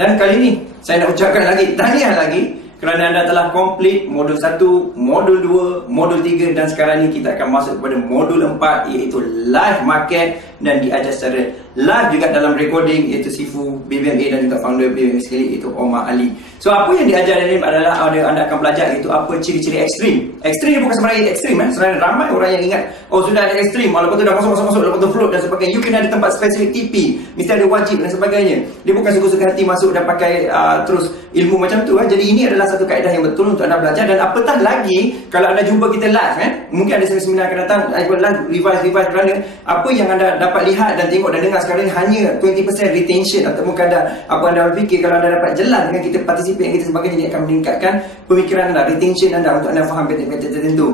Dan kali ini saya nak ucapkan lagi tahniah lagi kerana anda telah komplit modul 1, modul 2, modul 3 dan sekarang ni kita akan masuk kepada modul 4 iaitu live market dan diajar secara live juga dalam recording iaitu Sifu BBMA dan juga founder BBMA sekali iaitu Omar Ali. So apa yang diajar ini adalah anda akan belajar iaitu apa ciri-ciri ekstrim. Ekstrim ni bukan sebenarnya ekstrim sebenarnya ramai orang yang ingat oh sudah ada ekstrim lepas tu dah masuk lepas tu float dan sebagainya. You kena ada tempat spesifik TP, mesti ada wajib dan sebagainya. Dia bukan suka-suka hati masuk dan pakai terus ilmu macam tu Jadi ini adalah satu kaedah yang betul untuk anda belajar. Dan apatah lagi kalau anda jumpa kita live mungkin ada seminar akan datang live revise kerana apa yang anda dapat lihat dan tengok dan dengar sekarang ni hanya 20% retention ataupun kadar apa anda berfikir. Kalau anda dapat jelas dengan kita participate kita sebagainya, dia akan meningkatkan pemikiran anda, retention anda untuk anda faham pattern-pattern tertentu.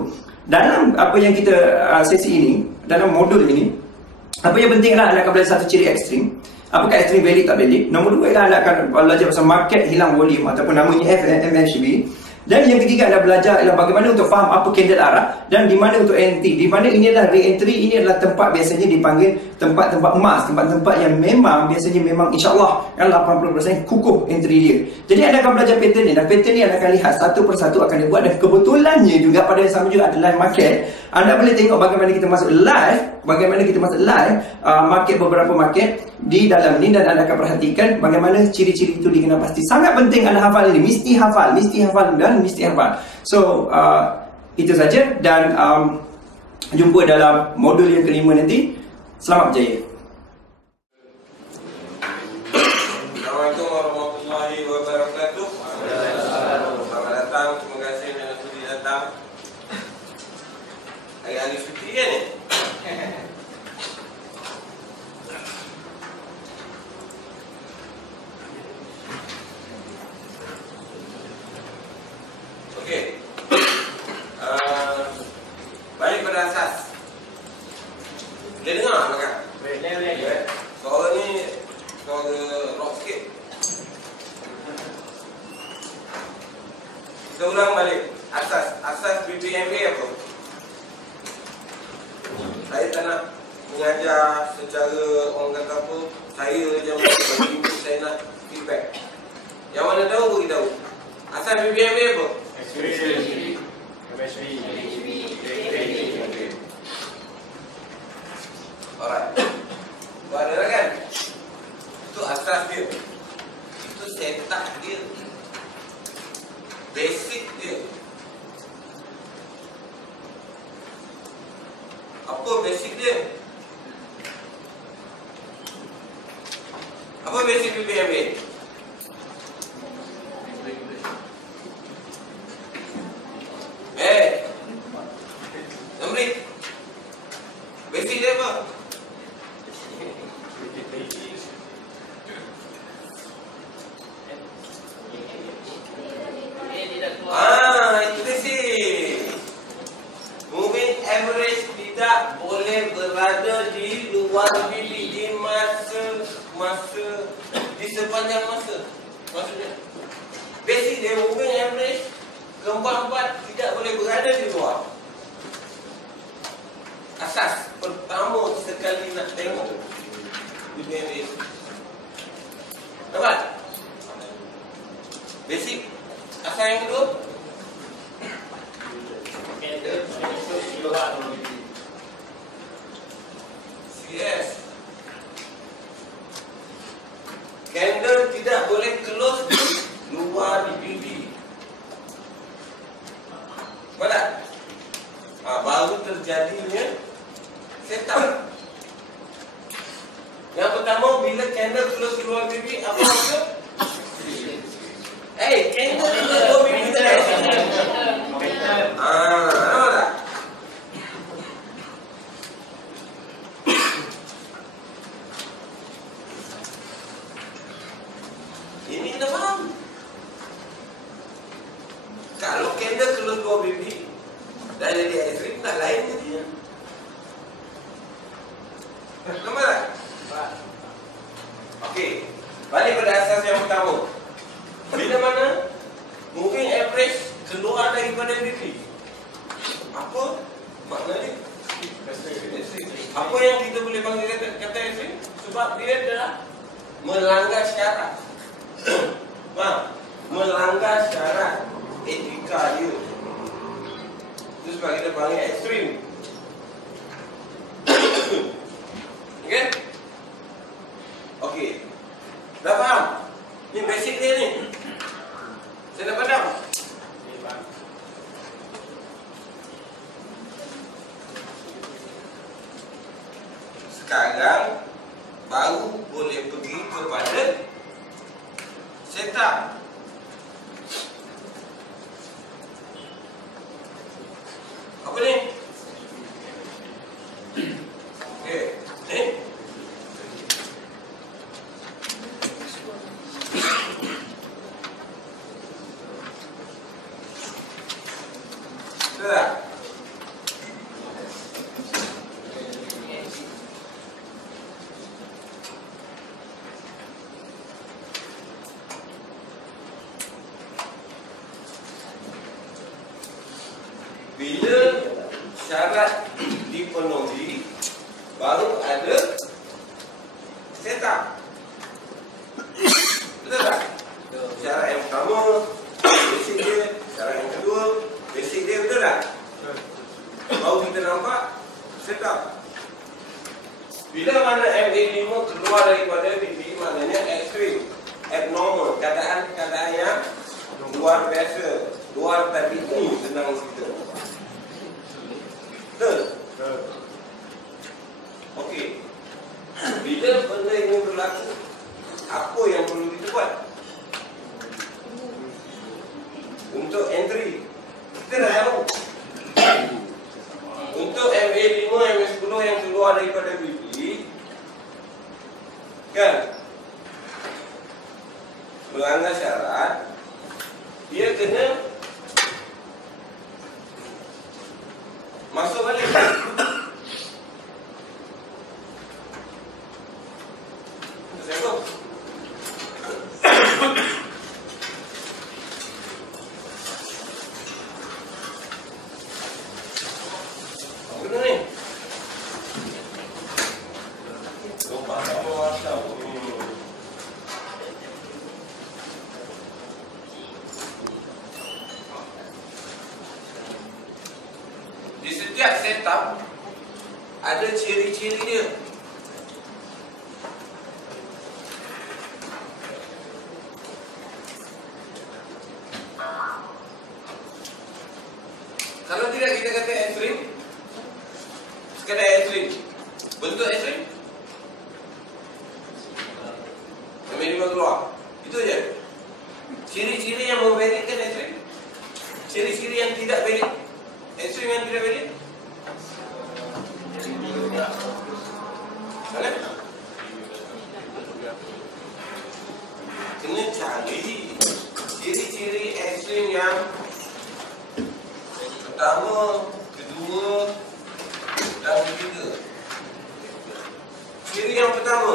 Dalam apa yang kita sesi ini, dalam modul ini, apa yang penting adalah anda akan belajar satu ciri ekstrim. Apakah ekstrim valid tak valid? Nombor 2 ialah anda akan belajar pasal market hilang volume ataupun namanya FMHB. Dan yang ketiga anda belajar ialah bagaimana untuk faham apa candle arah dan di mana untuk entry. Di mana ini adalah re-entry, ini adalah tempat biasanya dipanggil tempat-tempat emas, tempat-tempat yang memang biasanya memang insya-Allah 80% kukuh entry dia. Jadi anda akan belajar pattern ni dan pattern ni anda akan lihat satu persatu akan dibuat dan kebetulannya juga pada yang sama juga ada live market. Anda boleh tengok bagaimana kita masuk live, market beberapa market di dalam ni dan anda akan perhatikan bagaimana ciri-ciri itu dikenal pasti. Sangat penting anda hafal ini, mesti hafal dan mesti hafal. So itu saja dan jumpa dalam modul yang kelima nanti. Selamat berjaya. Assalamualaikum warahmatullahi wabarakatuh. Selamat datang, terima kasih kerana sudi datang. Hari-hari cuti kan ni? Okey. Balik pada asas. Boleh dengar tak? Boleh. Suara ni suara rock sikit. Kita ulang balik. Asas BBMA apa? Saya tak nak mengajar secara orang kata apa, saya je bagi input, saya nak feedback. Yang mana tahu bagi tahu. Asas BBMA apa? Alright. Buat ada kan? Itu asas dia. Itu setup dia. Basic dia. Apa basic dia? Apa basic BBMA? Namri. Basic dia apa? Itu basic. Moving average tidak boleh berada di luar bilik di masa di sepanjang masa. Maksudnya basic dia moving average keempat-empat tidak boleh berada di luar. Asas pertama sekali nak tengok BBMA. Nampak? Basic. Asas yang kedua CS. Candle tidak boleh close di luar BB. Betul? Baru terjadinya setup. Yang pertama bila candle close di luar BB apa maksud? Candle close di luar BB nampak tak? Ini kita faham. Kalau candle close di luar BB dah jadi ekstrim, tak lain jadinya. Nampak tak? Okey, balik pada asas yang pertama. Bila mana moving average keluar daripada BB, apa maknanya? Apa yang kita boleh panggil kata ekstrim? Sebab dia adalah melanggar syarat. Faham? Melanggar syarat etika dia. Itu sebab kita panggil ekstrim. Okay? Okey. Dah faham? Ni basic dia ni. Saya dah padam. Sekarang baru boleh pergi kepada setup. Apa ni? Okey. Ni. Sudah. Bila syarat dipenuhi, baru ada setup. Betul tak? Syarat yang pertama, basic dia. Syarat yang kedua, basic dia. Betul tak? Baru kita nampak setup. Bila mana MA5 keluar daripada BB, maknanya ekstrim, abnormal, keadaan yang luar biasa, luar tabi'i, senang cerita. Betul? Okey. Bila benda ini berlaku, apa yang perlu kita buat? Untuk entry, kita dah tahu. Untuk MA5, MA10 yang keluar daripada BB, kan, melanggar syarat, dia kena masuk balik. Assalamualaikum. Apa ni? Lupa apa WhatsApp. Di setiap setup ada ciri-ciri dia. Kalau tidak kita kata ekstrim, sekadar ekstrim. Bentuk ekstrim, MA5 keluar. Itu je. Ciri-ciri yang membedakan ekstrim, ciri-ciri yang tidak valid. Ekstrim yang tidak valid, mana? Kena cari ciri-ciri ekstrim yang pertama, kedua dan ketiga. Ciri yang pertama,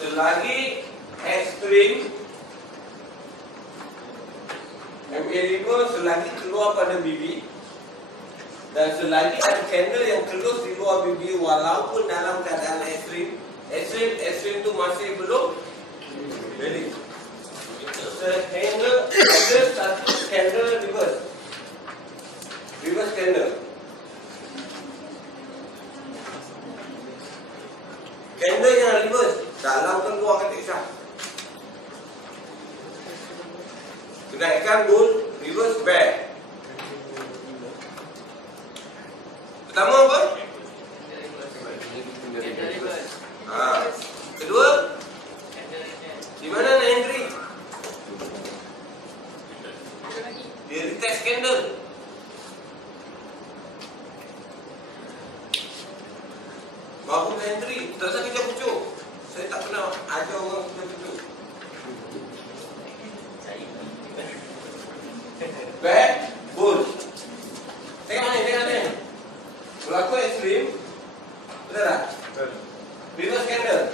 selagi ekstrim MA5 selagi keluar pada BB dan selagi ada candle yang close di luar BB walaupun dalam keadaan ekstrim tu masih belum valid. Candle ada satu candle reverse candle. Candle yang reverse dalam ke luar kan tak sah. Kenaikan bull, reverse bear. Pertama apa? Kedua, di mana nak entry? Dia retest candle. Baru entry, tak usah kerja pucuk. Saya tak pernah ajar orang kerja pucuk. Back, bull. Tengok ni. Berlaku ekstrim. Betul tak? Betul. Reverse candle.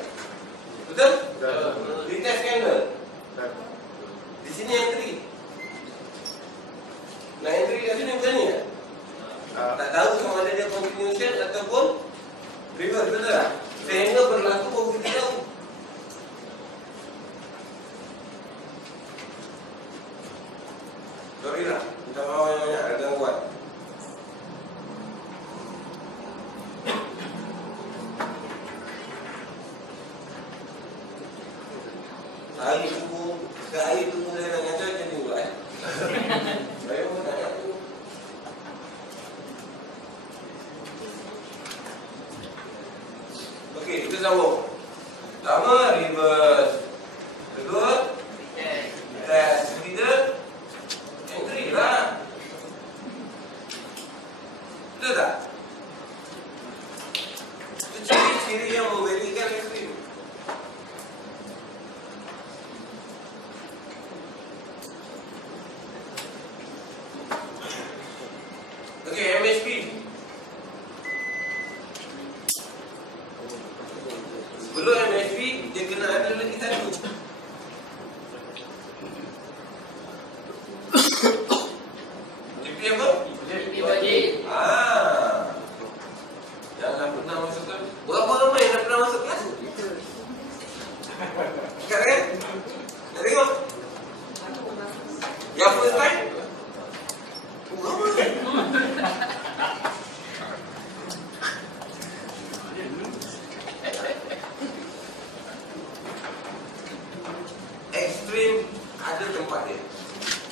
Betul? Betul. Retest candle. Betul. Di sini entry. Nak entry kat sini bukan ni tak? Tak tahu sama ada Hari tunggu, saya nak ngajar macam ni pula Saya pun tak nak tu. Okey, kita sambung. Pertama, reverse. Kedua, test. Ketiga, entry lah. Betul tak? Itu ciri-ciri yang memberikan ekstrim. Okey, MHP. Sebelum MHP, dia kena ada lagi satu. GP apa? GP wajib. Yang dah pernah masuk kelas. Berapa ramai yang dah pernah masuk kelas? Dekat kan? Nak tengok? Yang first time? Ekstrim ada tempat dia.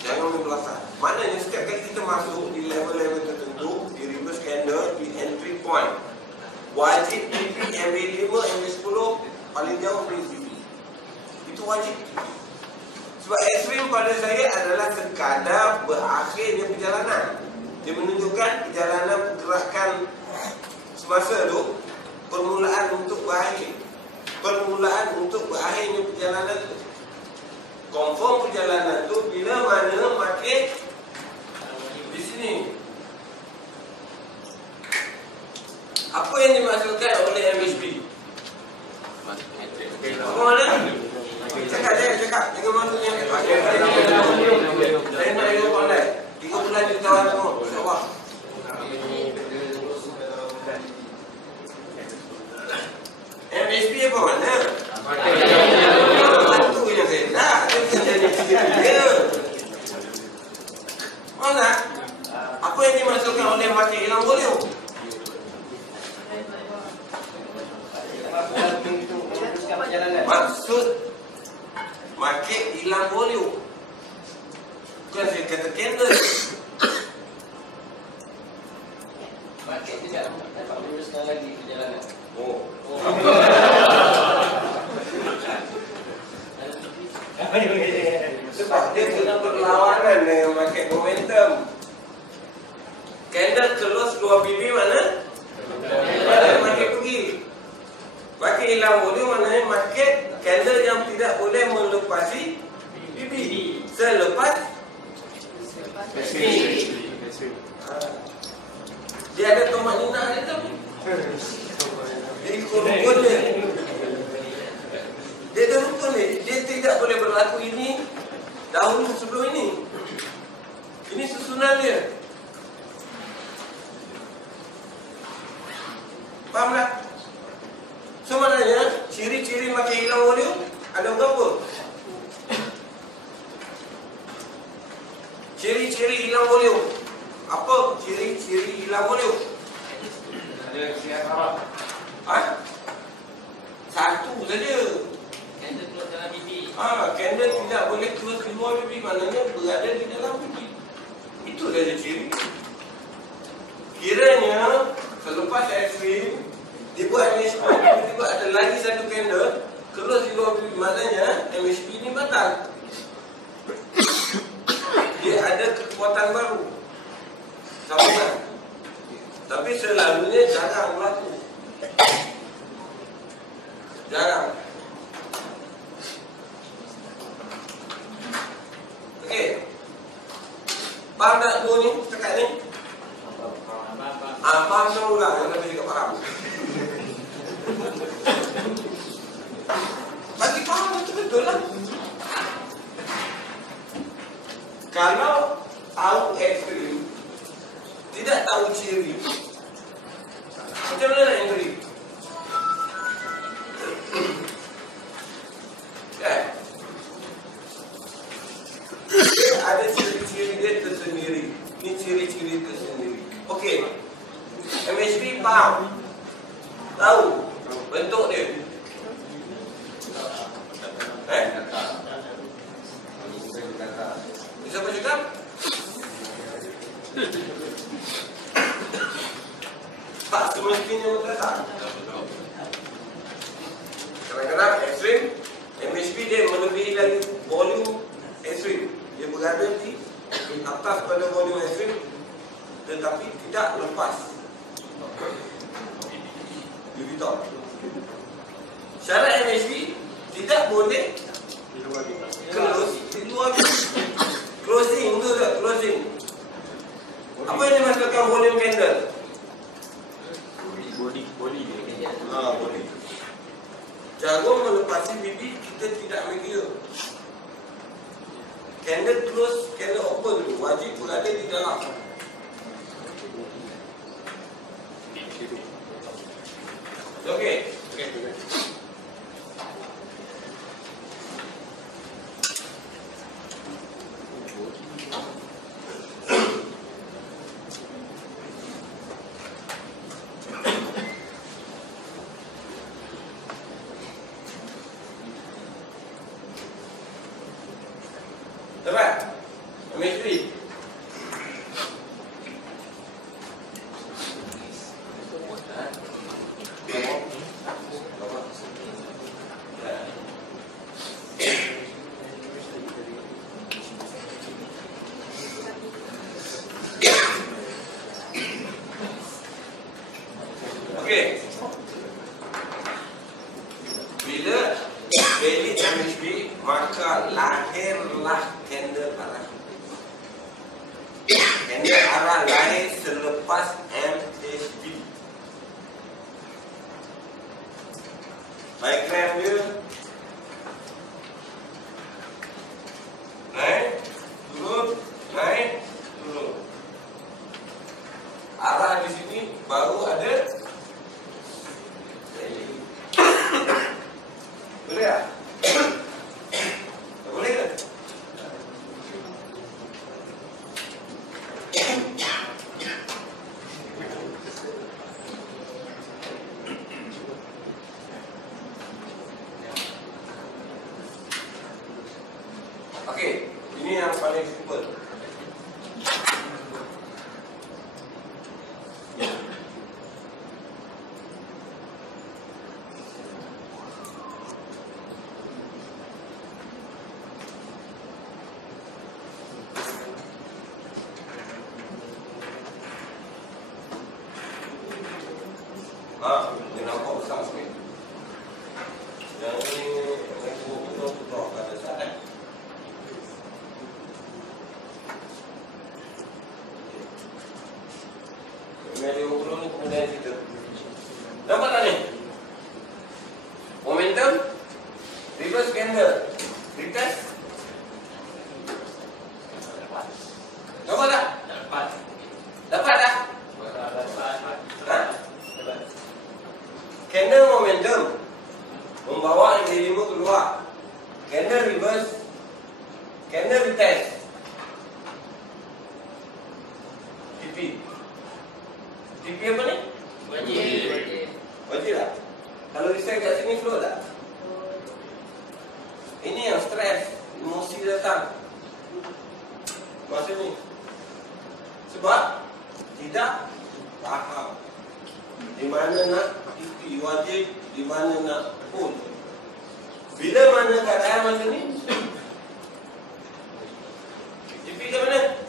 Jangan membelasah. Maknanya setiap kali kita masuk di level-level tertentu, di reverse candle, di entry point, wajib PP MB5, MB10, paling jauh PP. Itu wajib. Sebab ekstrim pada saya adalah sekadar berakhirnya perjalanan. Dia menunjukkan perjalanan pergerakan semasa itu, permulaan untuk berakhir. Permulaan untuk berakhirnya perjalanan itu. Confirm perjalanan tu bila mana makin di sini. Apa yang dimaksudkan oleh MHP? Apa mana? Cakap. Jangan maksudnya. Saya nak ikut online. 3 bulan di kawan semua. InsyaAllah. MHP apa mana? Itu yang saya nak. Dia. Mana? Apa yang dimaksudkan oleh makin hilang volume? Maksud makin hilang volume. Bukan saya kata candle. Market tidak dapat meneruskan lagi perjalanan. Oh. Sebab dia kena berlawanan dengan market momentum. Candle close 2 BB mana? Mana market pergi. Makin hilang volume maknanya market candle yang tidak boleh melepasi BB. Selepas dia ada tomat nina dia tu. Dia ikut rukun dia. Dia ada rukun dia. Dia tidak boleh berlaku ini dahulu sebelum ini. Ini susunan dia. Faham tak? So maknanya ciri-ciri makin hilang volume ada berapa? Ciri-ciri hilang volume. Apa ciri-ciri hilang volume? Ada siap harap. Satu saja. Candle keluar dalam bibi. Candle tidak boleh keluar di luar bibi, maknanya berada di dalam bibi. Itu saja ciri. Kiranya selepas ekstrim dibuat MHP, tiba-tiba ada lagi satu candle keluar di luar bibi, maknanya MHP ini batal. Dia ada kekuatan baru. Sambungan. Tapi selalunya jarang berlaku. Jarang. Okey. Faham tak dua ni? Cakap ni? Faham semua orang yang lebih cakap faham. Bagi faham itu betul lah. Kalau tahu ekstrim, tidak tahu ciri, macam mana nak entry? Ada ciri-ciri dia tersendiri. Ini ciri-ciri tersendiri. Okey. MHP faham? Tahu bentuk dia? Kadang-kadang ekstrim, MHP dia melebihi lagi volume ekstrim. Dia berada di atas pada volume ekstrim, tetapi tidak lepas. Digital. Syarat MHP tidak boleh close di luar. Closing tu tak? Closing. Apa yang dimaksudkan volume candle? Body. Body. Jarum melepasi bibi, kita tidak media. Candle close, candle open tu wajib berada di dalam. Okey. Dapat? MHP. Okey. Bila valid MHP, maka lahirlah candle arah. Candle arah lahir selepas MHP. Diagram dia naik, turun, naik, turun. Arah di sini baru ada. Boleh tak? Boleh tak? Okey, ini yang paling simple. Dia nampak besar sikit. Yang ini betul-betul pada saat. Media ukur ni kemudian kita. Nampak tak ni? Momentum, reverse candle, retest. Nampak tak? Dapat tak? Candle momentum membawa MA5 keluar. Candle reverse, candle retest. TP apa ni? Wajib tak? Kalau reset kat sini flow tak? Ini yang stres, emosi datang masa ni. Sebab tidak faham di mana nak TP wajib, di mana nak pull. Bila mana keadaan macam ni, TP ke mana?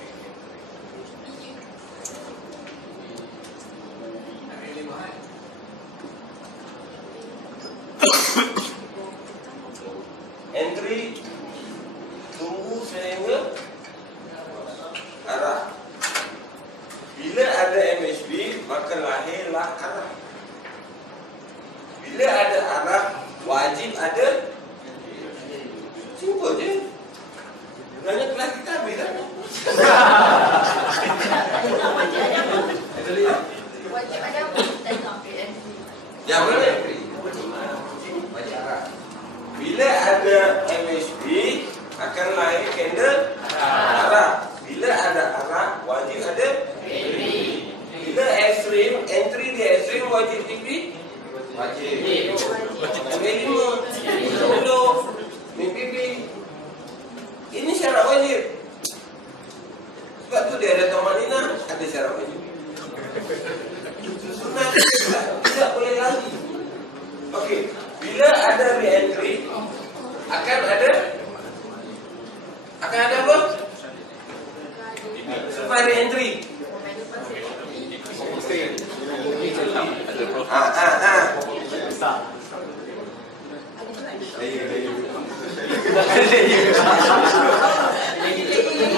Entry tunggu sehingga arah. Bila ada MHP, maka lahirlah arah. Bila ada arah, wajib ada. Simple je. Sebenarnya kelas kita habis dah. Wajib ada apa? Yang mana entry? Wajib arah. Bila ada MHP, akan lahir candle arah. Bila ada arah, wajib ada entry. Bila ekstrim, entry di ekstrim wajib TP. Wajib. MA5, MA10, MPP. Ini syarat wajib. Sebab tu dia ada Tomanina, ada syarat wajib. Susunat tidak boleh akan ada apa? Selepas re-entry.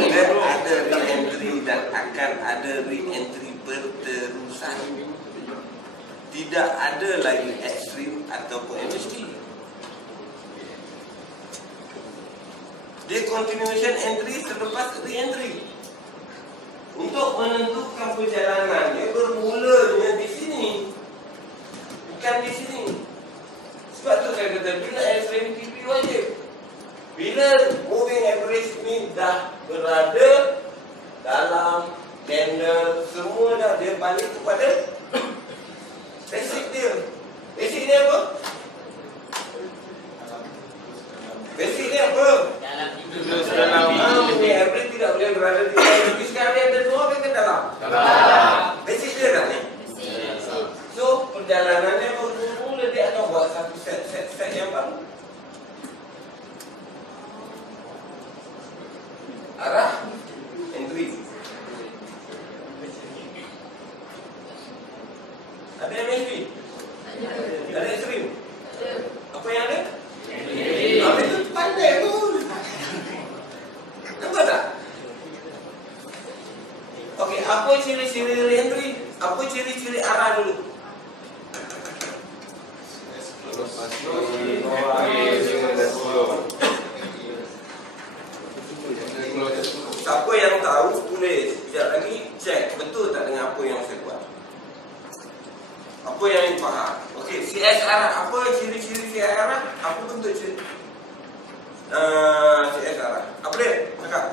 Dan ada re-entry dan akan ada re-entry berterusan. Tidak ada lagi ekstrim ataupun MSP. Dia continuation entry selepas re-entry. Untuk menentukan perjalanan, dia bermulanya di sini, bukan di sini. Sebab tu saya kata bila SMTP wajib. Bila moving average ni dah berada dalam candle, semua dah dia balik kepada basic dia. Basic dia apa? Basic dia apa? Moving average tidak boleh berada di dalam. Sekarang dia ada dua ke dalam? Basic dia kan ni? So perjalanannya bermula dia akan buat satu set yang baru. Arah entry. Ada MSP? Ada ekstrim? Apa yang ada? Apa itu pandai pun. Nampak tak? Okey, apa ciri-ciri re-entry? Apa ciri-ciri arah dulu? Siapa yang tahu tulis. Sekejap lagi cek betul tak dengan apa yang saya buat. Apa yang faham. Okey, CS arah. Apa ciri-ciri CS arah? Apa bentuk ciri CS arah? Apa dia? Cakap.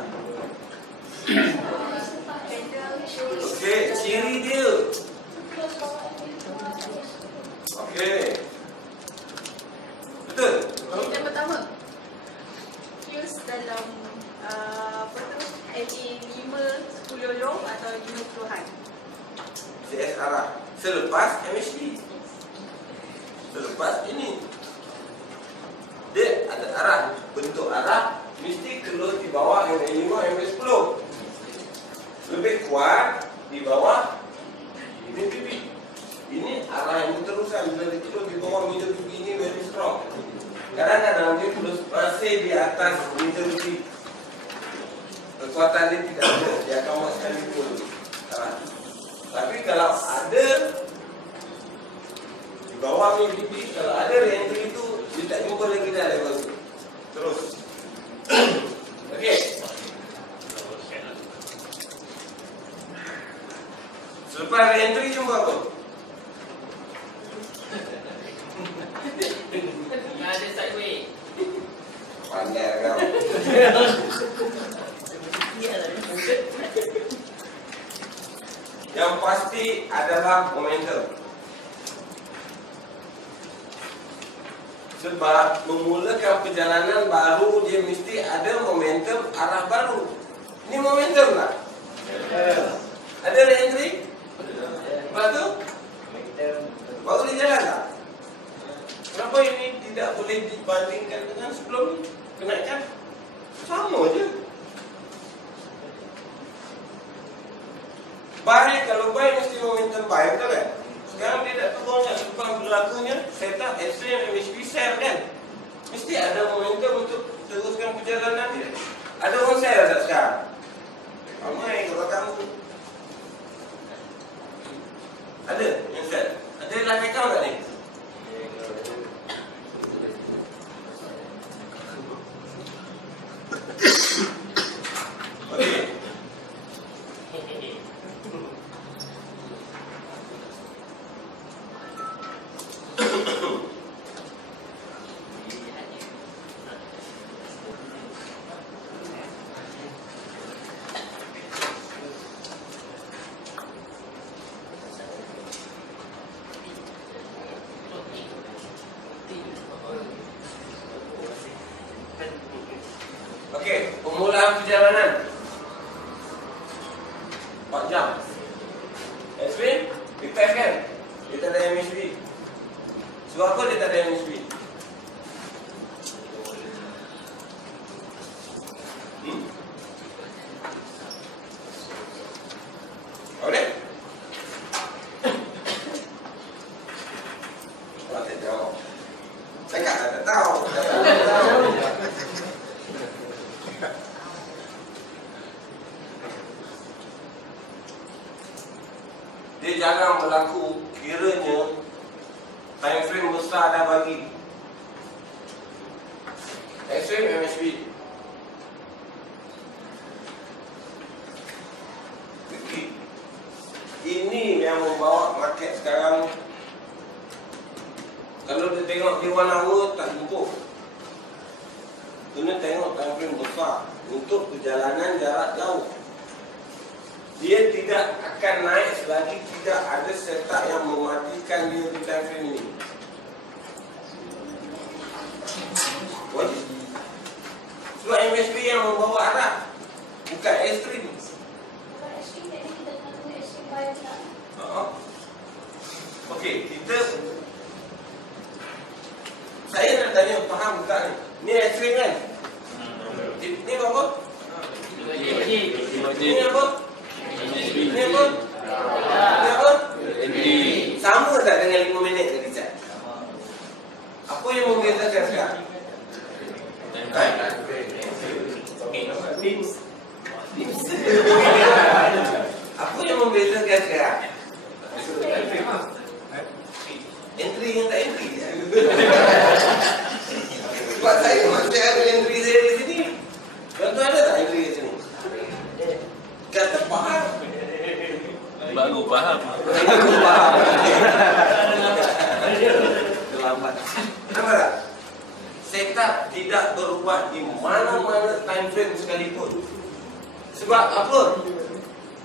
Okey, ciri dia. Okey. Betul? Yang pertama, fuse dalam apa tu, LA 5, 10 long atau 50-an. CS arah. Selepas MHD. Selepas ini. Dia ada arah. Bentuk arah mesti close di bawah MA5, MA10. Lebih kuat di bawah ini PP. Ini arah yang berterusan. Bila dia close di bawah middle PP ini very strong. Kadang-kadang dia close masih di atas middle PP. Kekuatan dia tidak ada. Dia akan buat sekali pun arah. Tapi kalau ada di bawah MPP, kalau ada re-entry itu, dia tak jumpa lagi dah level itu. Terus. Okey. Selepas re-entry jumpa apa? Ada sideway. Pandai kau. Yang pasti adalah momentum. Sebab memulakan perjalanan baru, dia mesti ada momentum arah baru. Ini momentum tak? Ada re-entry? Lepas tu? Baru dia jalan tak? Kenapa ini tidak boleh dibandingkan dengan sebelum ni? Kenaikan? Sama je. Baik, kalau baik mesti momentum baik, betul kan? Sekarang dia tak turunnya, sebab berlakunya setup extreme MHP sell kan? Mesti ada momentum untuk teruskan perjalanan dia. Ada orang sell tak sekarang? Ramai kalau kamu. Ada yang sell? Ada live account tak ni? Okey. Okey, pemulaan perjalanan 4 jam. Explain? Repair kan? Dia tak ada MHB. Sebab apa dia tak ada MHB? berlaku kiranya time frame besar dah bagi. Time frame MSB. Ini yang membawa market sekarang. Kalau dia tengok di 1 hour tak cukup. Kena tengok time frame besar untuk perjalanan jarak jauh. Dia tidak akan naik selagi tidak ada setup yang mematikan dia di time frame ini. Wajib. Sebab MSB yang membawa arah, bukan ekstrim. Okey, kita saya nak tanya, faham tak ni? Ni ekstrim kan? Ni apa? Ni apa? Ni apa? Ni apa? Sama tak dengan 5 minit tadi, Cak? Apa yang membezakan sekarang? Apa yang membezakan sekarang? Entry yang tak entry. Sebab saya masih ada entry saya di sini. Contoh ada tak entry di sini? Kata faham. Baru faham. Terlambat. Nampak tak? Setup tidak berubah di mana-mana time frame sekalipun. Sebab apa?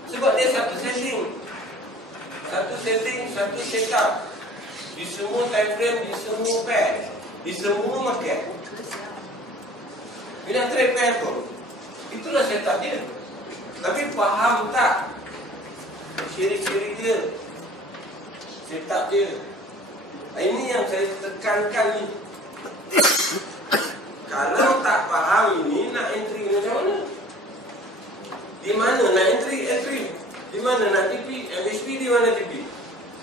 Sebab dia satu setting. Satu setting, satu setup. Di semua time frame, di semua pair, di semua market. Bila trade pair tu, itulah setup dia. Tapi faham tak ciri-ciri dia, setup dia? Ini yang saya tekankan ni. Kalau tak faham ini, nak entry macam mana? Di mana nak entry? Di mana nak TP? MSB di mana TP?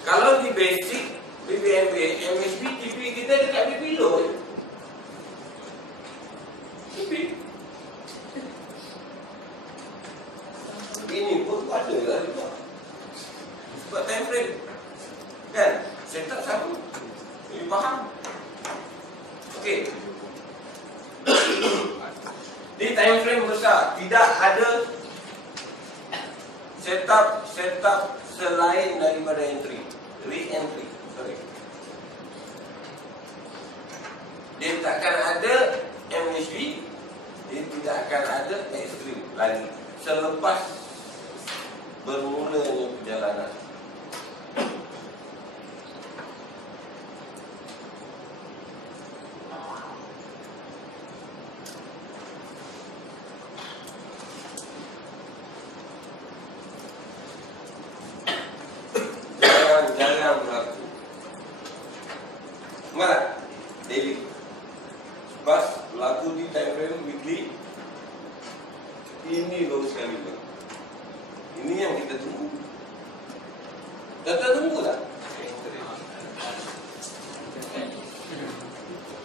Kalau di basic BBMB, MSB, TP kita dekat BP low. TP. Ini pun ada lah juga. Sebab time frame. Kan? Setup sama. Ini faham? Okey. Di time frame besar tidak ada setup selain daripada entry. Re-entry. Sorry. Dia takkan ada MSB, dia tidak akan ada ekstrim lagi selepas bermulanya perjalanan. Jangan berlaku. Mana? Daily. Pas berlaku di time frame weekly. Ini bagus sekali. Ini yang kita tunggu. Kita tunggu tak?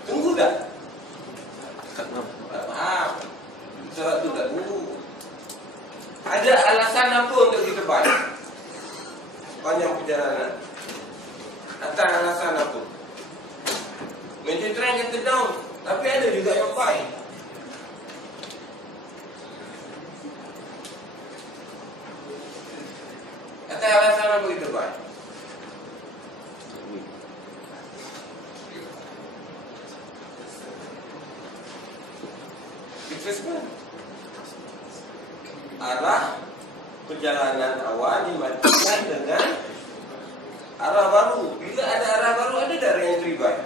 Tunggu tak? Tak faham. Sebab tu tak tunggu. Ada alasan apa untuk kita buy? Panjang perjalanan. Atas alasan apa? Major trend kata down, tapi ada juga yang buy. Atas alasan apa kita buy? Investment. Arah perjalanan awal dimatikan dengan arah baru. Bila ada arah baru, ada tak re-entry buy?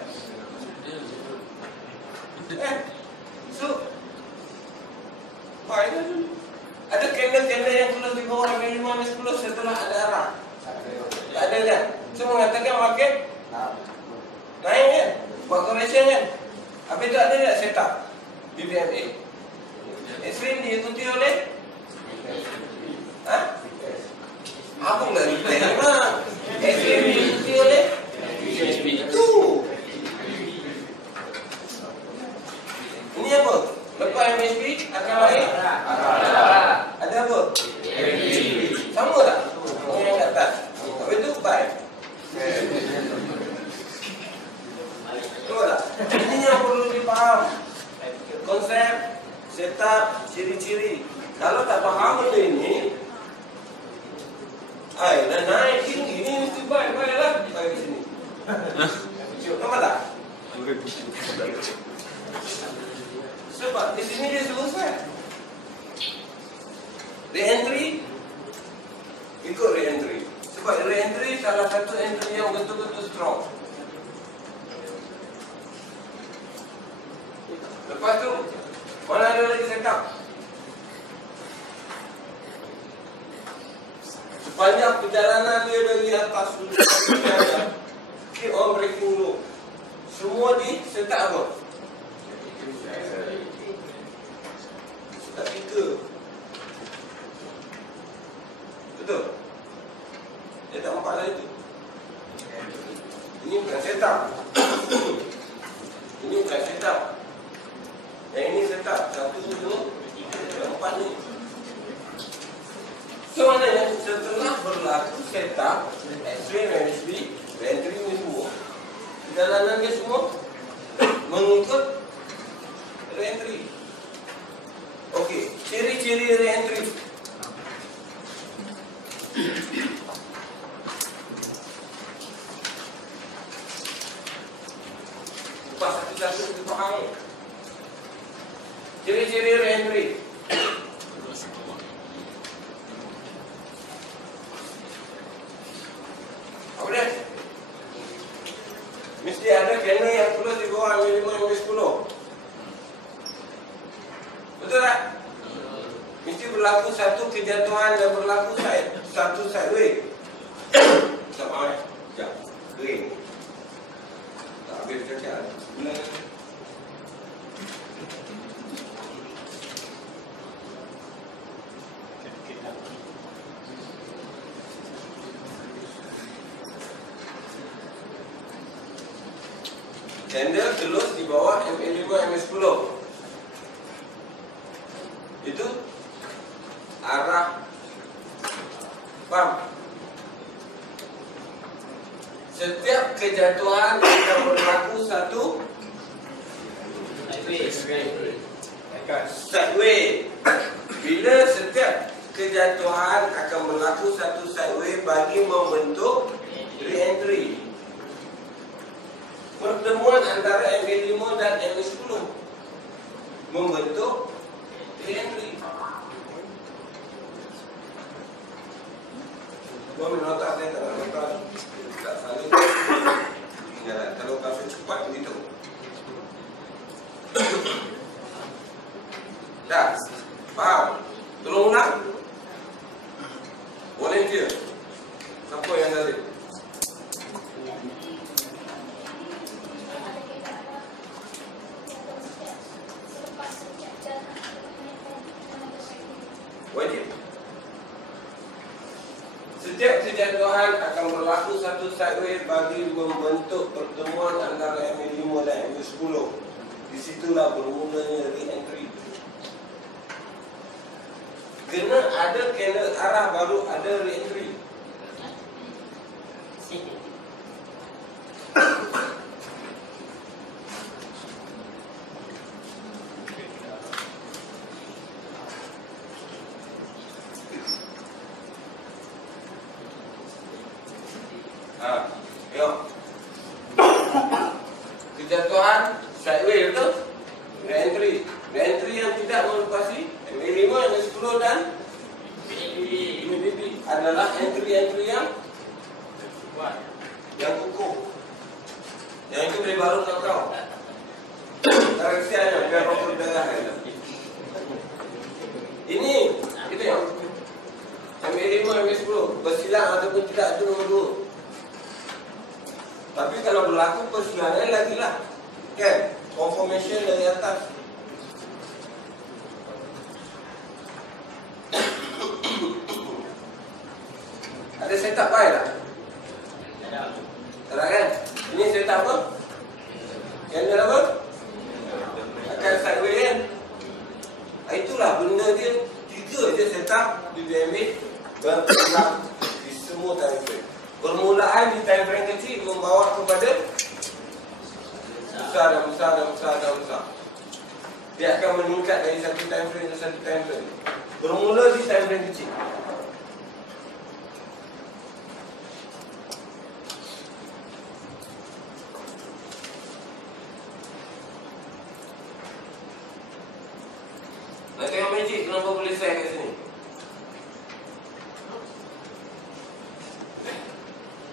So buy dulu. Ada candle-candle yang close di bawah MA5, MA10 setelah ada arah? Tak ada kan? So mengatakan market naik kan? Buat correction kan? Habis tu ada tak setup BBMA? Extreme diikuti oleh apa enggak detail memang. Extreme diikuti oleh itu. Ini apa? Lepas MSB akan naik ada apa? Sama tak? Yang kat atas. Habis tu buy. setup, ciri-ciri. Kalau tak faham benda ini, dah naik tinggi ni mesti baik-baiklah. Baik ke sini. Nampak tak? Sebab di sini dia selesai. Re-entry, ikut re-entry. Sebab re-entry salah satu entry yang betul-betul strong. Lepas tu, mana ada lagi setup? Sepanjang perjalanan dia dari atas dulu, keep on breaking low. Semua di setup apa? Setup 3. Betul? Setup 4 lah itu. Ini bukan setup. Ini bukan setup. Yang ini setup 1, 2, 3, 4 ni. So maknanya setelah berlaku setup, X-ray, MSB, re-entry ni semua, perjalanan dia semua mengikut re-entry. Okey, ciri-ciri re-entry. Lepas satu-satu kita faham. Ciri-ciri re-entry. Apa dia? Mesti ada kena yang close di bawah MA5, MA10. Betul tak? Mesti berlaku satu kejatuhan dan berlaku satu sideway. Sama eh? Sekejap. Kering. Tak habis cakap. Candle close di bawah MA5, MA10. Itu arah pump. Setiap kejatuhan akan berlaku satu sideway. Bila setiap kejatuhan akan berlaku satu sideway bagi membentuk re-entry. Pertemuan antara MA5 dan MA10 membentuk re-entry. Gua menota saya tak nak nota. Tak saling. Kalau kau cepat begitu. Dah. Faham? Tolong ulang. Volunteer. Siapa yang dari? Wajib. Setiap kejatuhan akan berlaku satu sideway bagi membentuk pertemuan antara MA5 dan MA10. Di situlah bermulanya re-entry. Kena ada candle arah baru ada re-entry. Yuk. Kejatuhan sideway betul? Re-entry. Re-entry yang tidak melepasi MA5, MA10 dan MABB adalah entry-entry yang kukuh. Yang itu boleh baru dengan kau. Kesiannya biar rokok darah. Ini kita yang MA5, MA10 bersilang ataupun tidak itu nombor 2. Tapi kalau berlaku persilangan lagi lah, kan? Confirmation dari atas. Ada setup baik tak? Tak kan? Ini setup apa? Candle apa? Akan sideway kan? Itulah benda dia. 3 je setup di BMA berlaku di semua time frame. Permulaan di time frame kecil membawa kepada besar dan besar dan besar dan besar. dia akan meningkat dari satu time frame ke satu time frame. Bermula di time frame kecil. Nak tengok magic kenapa boleh share kat sini?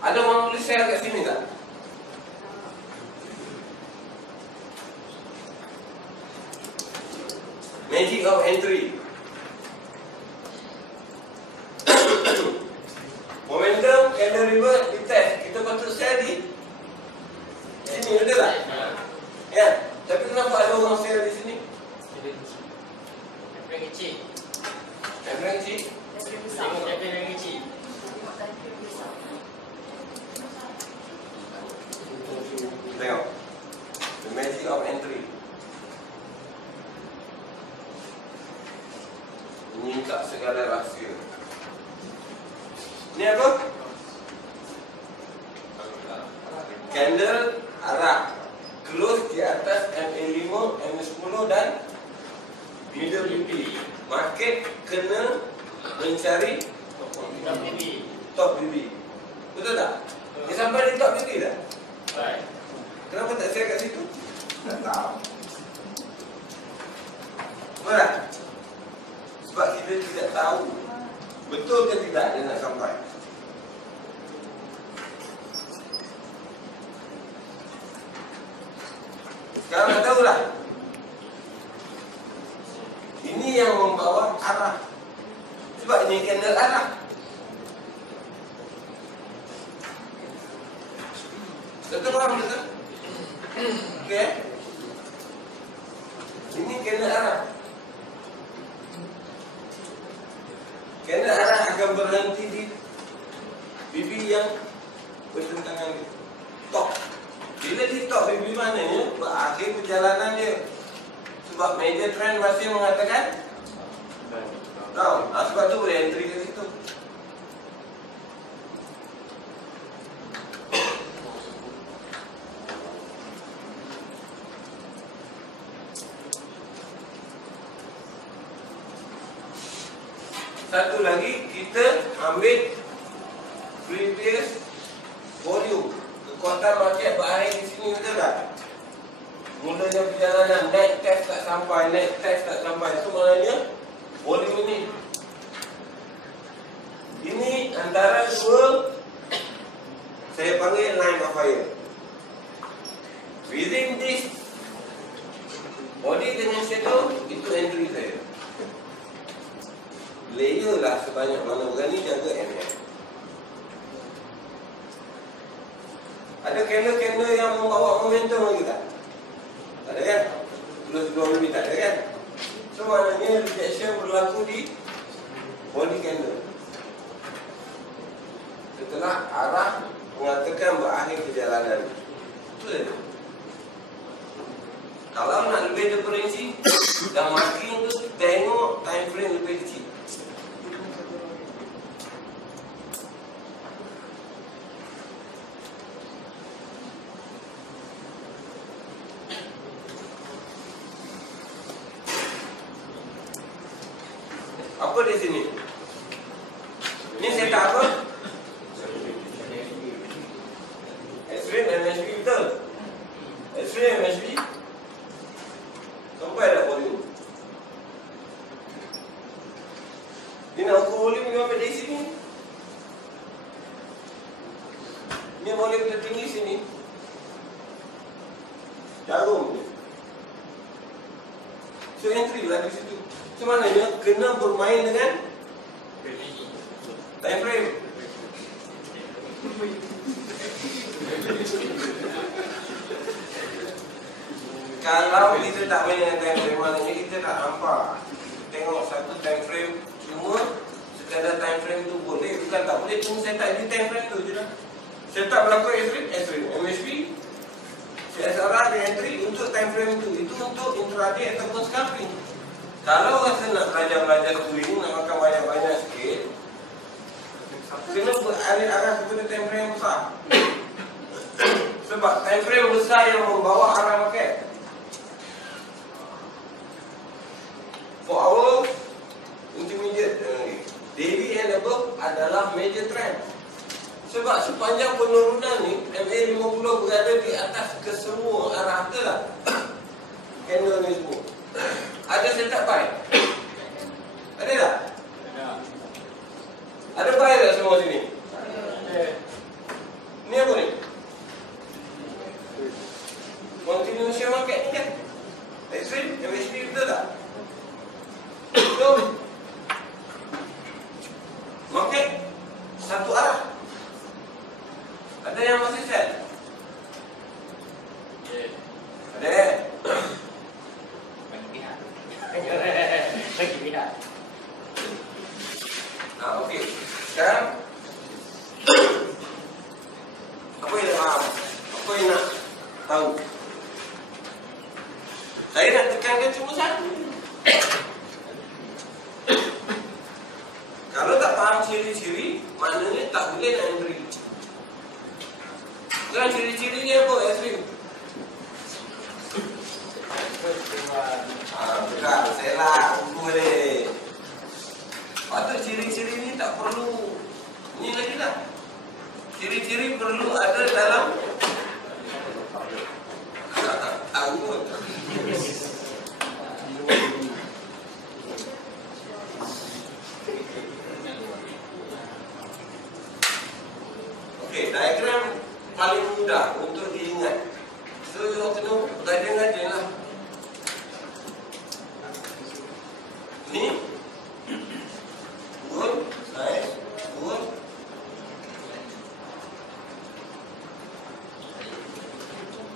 Ada orang boleh share kat sini tak? Magic of entry. Momentum candle river di test. Kita patut share di sini, betul tak? Ya. Tapi kenapa ada orang share di sini? Yang kecil. Yang kecil. Tengok yang kecil. Tengok. The magic of entry. Menyingkap segala rahsia. Ini apa? Candle arah. Close di atas MA5, MA10 dan middle BP. Market kena mencari top BB. Betul tak? Dia sampai di top BB dah? Baik. Kenapa tak share kat situ? Tak tahu. Betul tak? Sebab kita tidak tahu betul ke tidak dia nak sampai. Sekarang dah tahu lah. Ini yang membawa arah. Sebab ini candle arah. Betul faham betul? Okey. Ini candle arah. Candle arah akan berhenti di BB yang bertentangan ni. Top. Bila di top BB maknanya berakhir perjalanan dia. Sebab major trend masih mengatakan down. Sebab tu boleh entry ke situ. Satu lagi, kita ambil previous volume. Kekuatan market berakhir di sini, betul tak? Mulanya perjalanan, naik test tak sampai, naik test tak sampai. Itu maknanya volume ini. Ini antara dua, saya panggil line of fire. Within this body dengan shadow, itu entry saya. Layer lah sebanyak mana berani jaga MF. Ada candle-candle yang membawa momentum lagi tak? Tak ada kan? Terus lebih tak ada kan? So maknanya rejection berlaku di body candle. Setelah arah mengatakan berakhir perjalanan. Itu saja. Kalau nak lebih diferensi dan marking tu tengok time frame lebih kecil. Apa di sini? Ini saya tak apa? X-ray MSB betul? X-ray MSB sampai tak volume? Dia nak ukur volume dia ambil dari sini. Ini volume tertinggi sini. Jarum ni. So entry lah di situ. So maknanya kena bermain dengan time frame. Kalau kita tak main dengan time frame, maknanya kita tak nampak. Tengok satu time frame, cuma sekadar time frame tu boleh, bukan tak boleh, cuma saya tak di time frame tu je lah. Saya tak berlaku S-ray, MSP, CSR dan entry untuk time frame tu. Itu untuk intraday ataupun scalping. Kalau rasa nak belajar swing, nak makan banyak-banyak sikit, kena beralih arah kepada time frame yang besar. Sebab time frame besar yang membawa arah market. For our intermediate daily and above adalah major trend. Sebab sepanjang penurunan ni MA50 berada di atas kesemua arah adalah candle ni semua. Ada setup buy? Ada tak? Ada buy tak semua sini? Ni apa ni? Continuation market ni kan? Extreme, MHP betul tak? Betul? Market satu arah. Ada yang masih sell? Ada? Bagi pihak. Okey. Sekarang apa yang nak faham? Apa yang nak tahu? Saya nak tekankan cuma satu. Kalau tak faham ciri-ciri, maknanya tak boleh nak entry. Kan ciri-ciri dia apa, Azrin? Bukan, saya lah, boleh. Patut ciri-ciri ni tak perlu. Ni lagi tak? Ciri-ciri perlu ada dalam tahu pun. Okey, diagram paling mudah untuk diingat. So, you kena gading-gading lah. Ni good, nice, good.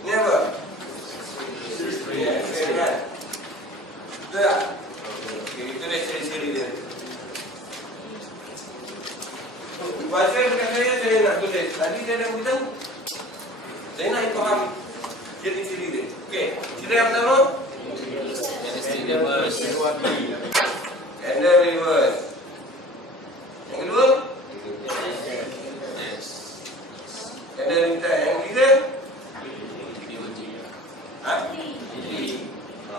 Ni apa? Betul tak? Okay, itu dia ciri-ciri dia. Baca dekat saya nak tulis. Tadi saya dah beritahu. Saya nak faham ciri-ciri dia. Okey, ciri yang pertama candle reverse. Yang kedua candle return. Yang ketiga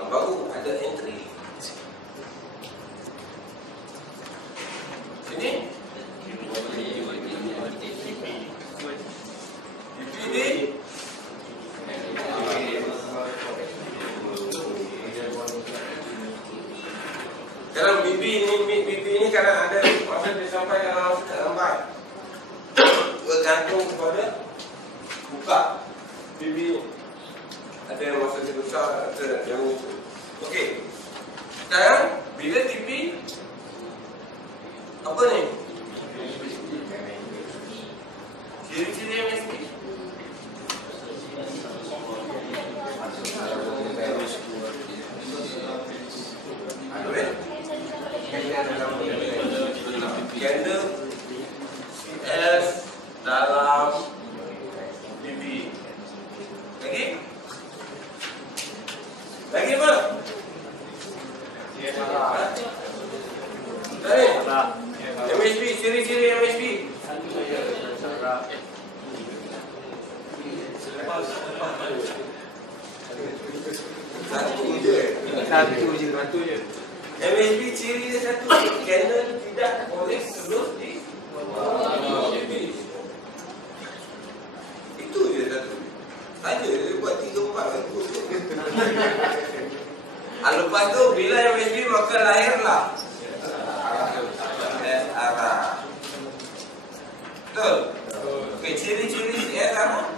baru ada entry. Sini DPD. Dalam BB ni kadang ada masa dia sampai dalam lambat. Bergantung kepada buka BB ni. Ada yang masa dia besar, ada yang itu. Okey. Sekarang bila TP apa ni? Ciri-ciri MSP. Candle CS dalam BB. Lagi? Lagi apa? Tadi? MHP, ciri-ciri MHP. Satu je. MHP ciri dia satu. Candle tidak boleh terus di itu je satu. Saja dia buat 3-4 aku. Lepas tu bila MHP maka lahirlah SRA. Betul? Okey, ciri-ciri SRA.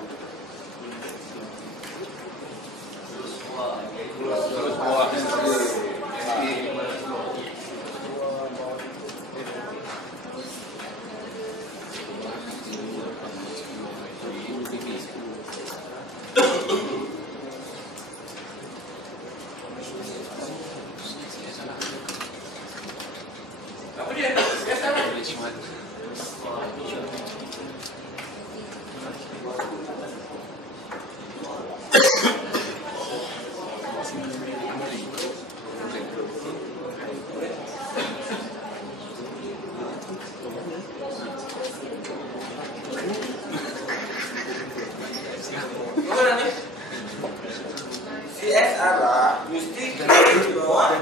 Terus bawah apa dia? Biasa lah. CSR mesti di bawah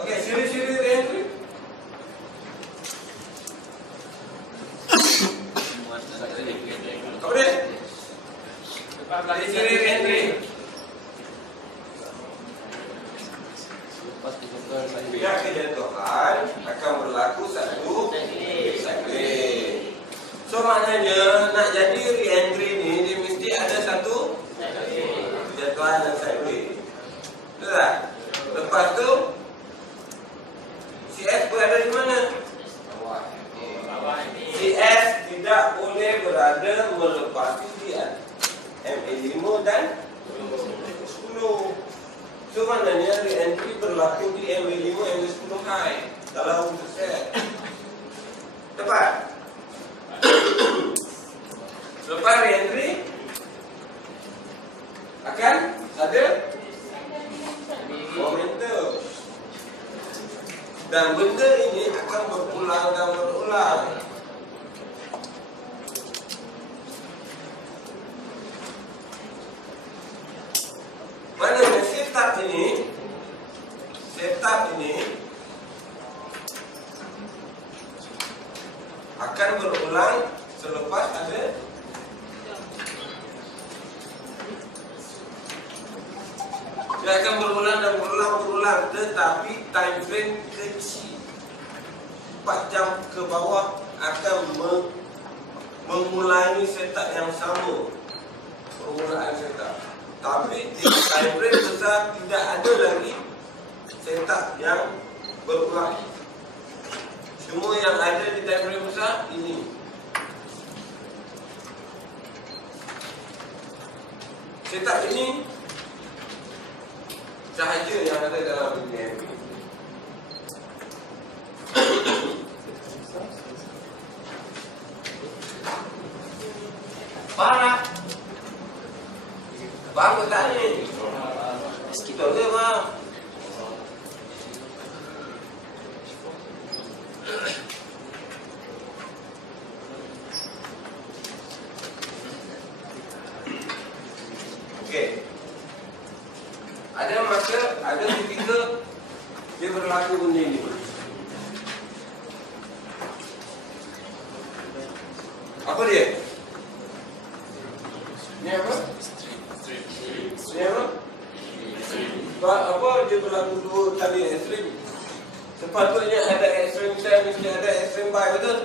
Okey, siri-siri re-entry. Apa dia? Siri re-entry. Bila kejatuhan akan berlaku satu cycling. So maknanya nak jadi re-entry ni dia mesti ada satu kejatuhan dan cycling. Betul tak? Lepas tu CS berada di mana? CS tidak boleh berada melepasi dia MA5 dan 10. So maknanya re-entry berlaku di MA5, MA10 high kalau untuk set. Tepat? Selepas re-entry akan ada momentum. Dan benda ini akan berulang dan berulang. Maknanya setup ini akan berulang selepas ada dia akan berulang dan berulang, tetapi time frame kecil 4 jam ke bawah akan mengulangi setup yang sama, permulaan setup. Tapi di time frame besar tidak ada lagi setup yang berulang. Semua yang ada di time frame besar ini. Setup ini sahaja yang ada dalam dunia ini. Parah. Bang bertanya. Kita ke bang? Okey. Ada masa, ada ketika dia berlaku benda ini. Apa dia? Ni apa? Ni apa? Apa dia berlaku 2 kali ekstrim? Sepatutnya ada ekstrim time, mesti ada ekstrim buy, betul?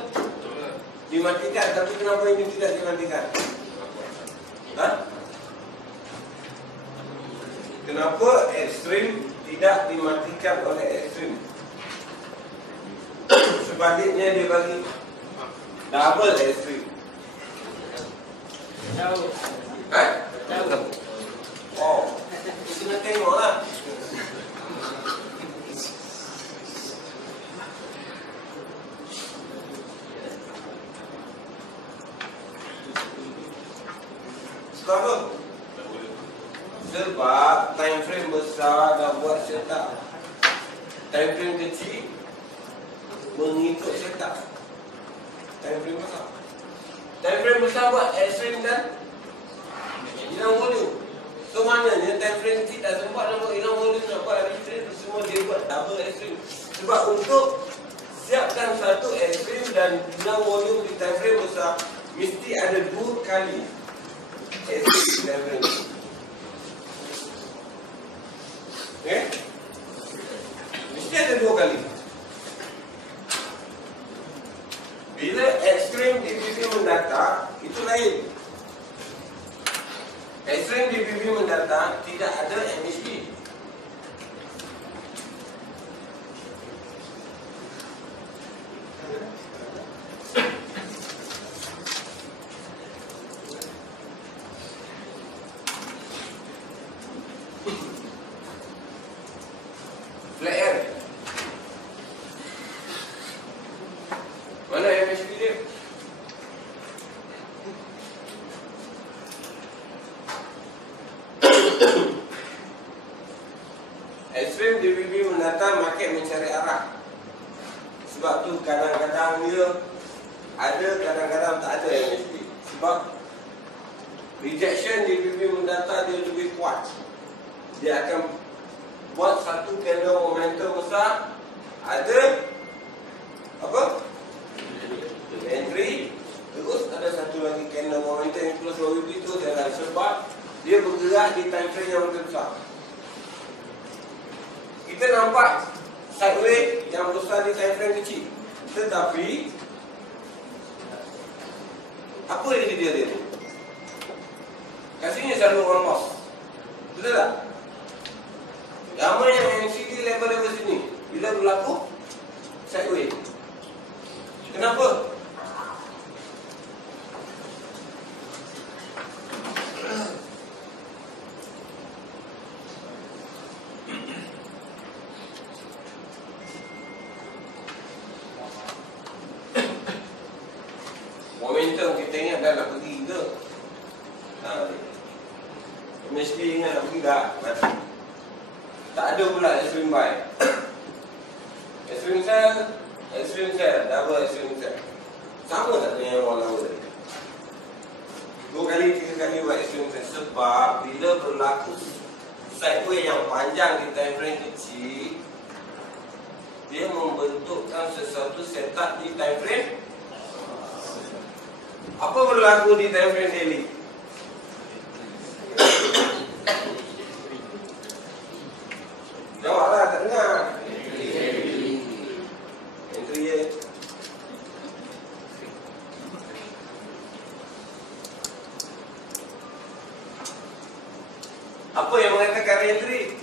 Dimatikan, tapi kenapa ini tidak dimatikan? Ha? Kenapa ekstrim tidak dimatikan oleh ekstrim? Sebaliknya dia bagi double ekstrim. Jauh. Ha? Jauh. Oh, kena tengoklah. Sebab apa? Sebab time frame besar dah buat setup. Time frame kecil mengikut setup. Time frame besar. Time frame besar buat ekstrim dan hilang volume. So maknanya time frame kecil tak sempat nak buat hilang volume, nak buat ekstrim, semua dia buat double ekstrim. Sebab untuk siapkan satu ekstrim dan hilang volume di time frame besar, mesti ada 2 kali ekstrim time frame. Okay? Mesti ada 2 kali. Bila ekstrim DPP mendatang, itu lain. Ekstrim DPP mendatang tidak ada MHD. Flat air. Mana MHD dia? Ekstrim DPP mendatang, market mencari arah. Sebab tu kadang-kadang dia ada, kadang-kadang tak ada MHD. Sebab rejection DPP mendatang dia lebih kuat. Dia akan buat satu candle momentum besar, nampak sideway yang besar di time frame kecil. Tetapi apa yang dia tu? Kasihnya selalu orang pos. Betul tak? Lama yang MCD level-level sini bila berlaku sideway. Kenapa? Momentum kita ingat dah nak pergi ke? MSB ingat nak pergi dah? Tak ada pula extreme buy. Extreme sell, double extreme sell. Sama tak dengan yang orang lawa tadi? 2 kali, 3 kali buat extreme sell. Sebab bila berlaku sideway yang panjang di time frame kecil, dia membentukkan sesuatu setup di time frame. Apa berlaku di time frame daily? Jawablah, tak dengar. Entry je. Apa yang mengatakan entry?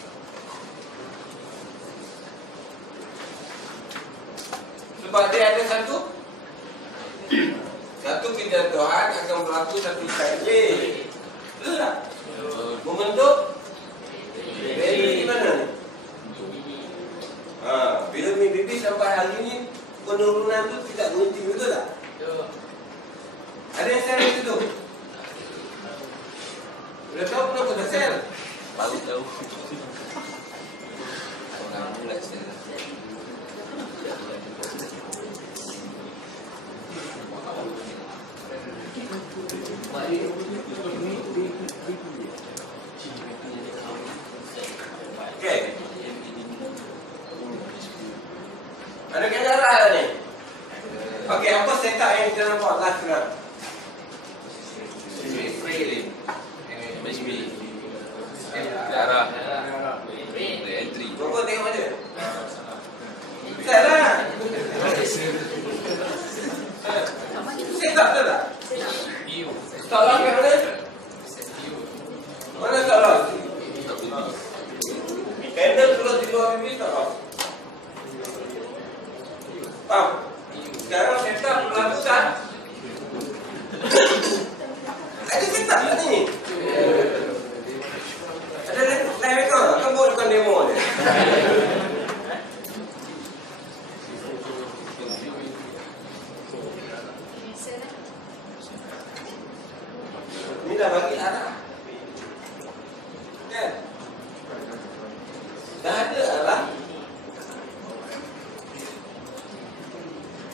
Sebab dia ada satu kejatuhan akan berlaku satu sideway. Betul tak? Membentuk value di mana ni? Bila BB sampai hari ni penurunan tu tidak berhenti, betul tak? Ada yang sell di situ? Sudah tahu kenapa tak sell? Baru tahu. Orang mula sell. Okey. Ada kendaraan dah ni. Okey, apa setup yang kita nampak last sekarang? Free MSB. Darah. Entry. Cuba tengok aja. Salah. Setup tu tak? Salah ke mana? Mana salah? Candle keluar di luar bibir tak apa? Faham? Sekarang setup berlaku tak? Ada setup tak ni? Ada live record tak? Kan bukan demo je. Ni dah bagi arah. Kan? Dah ada arah.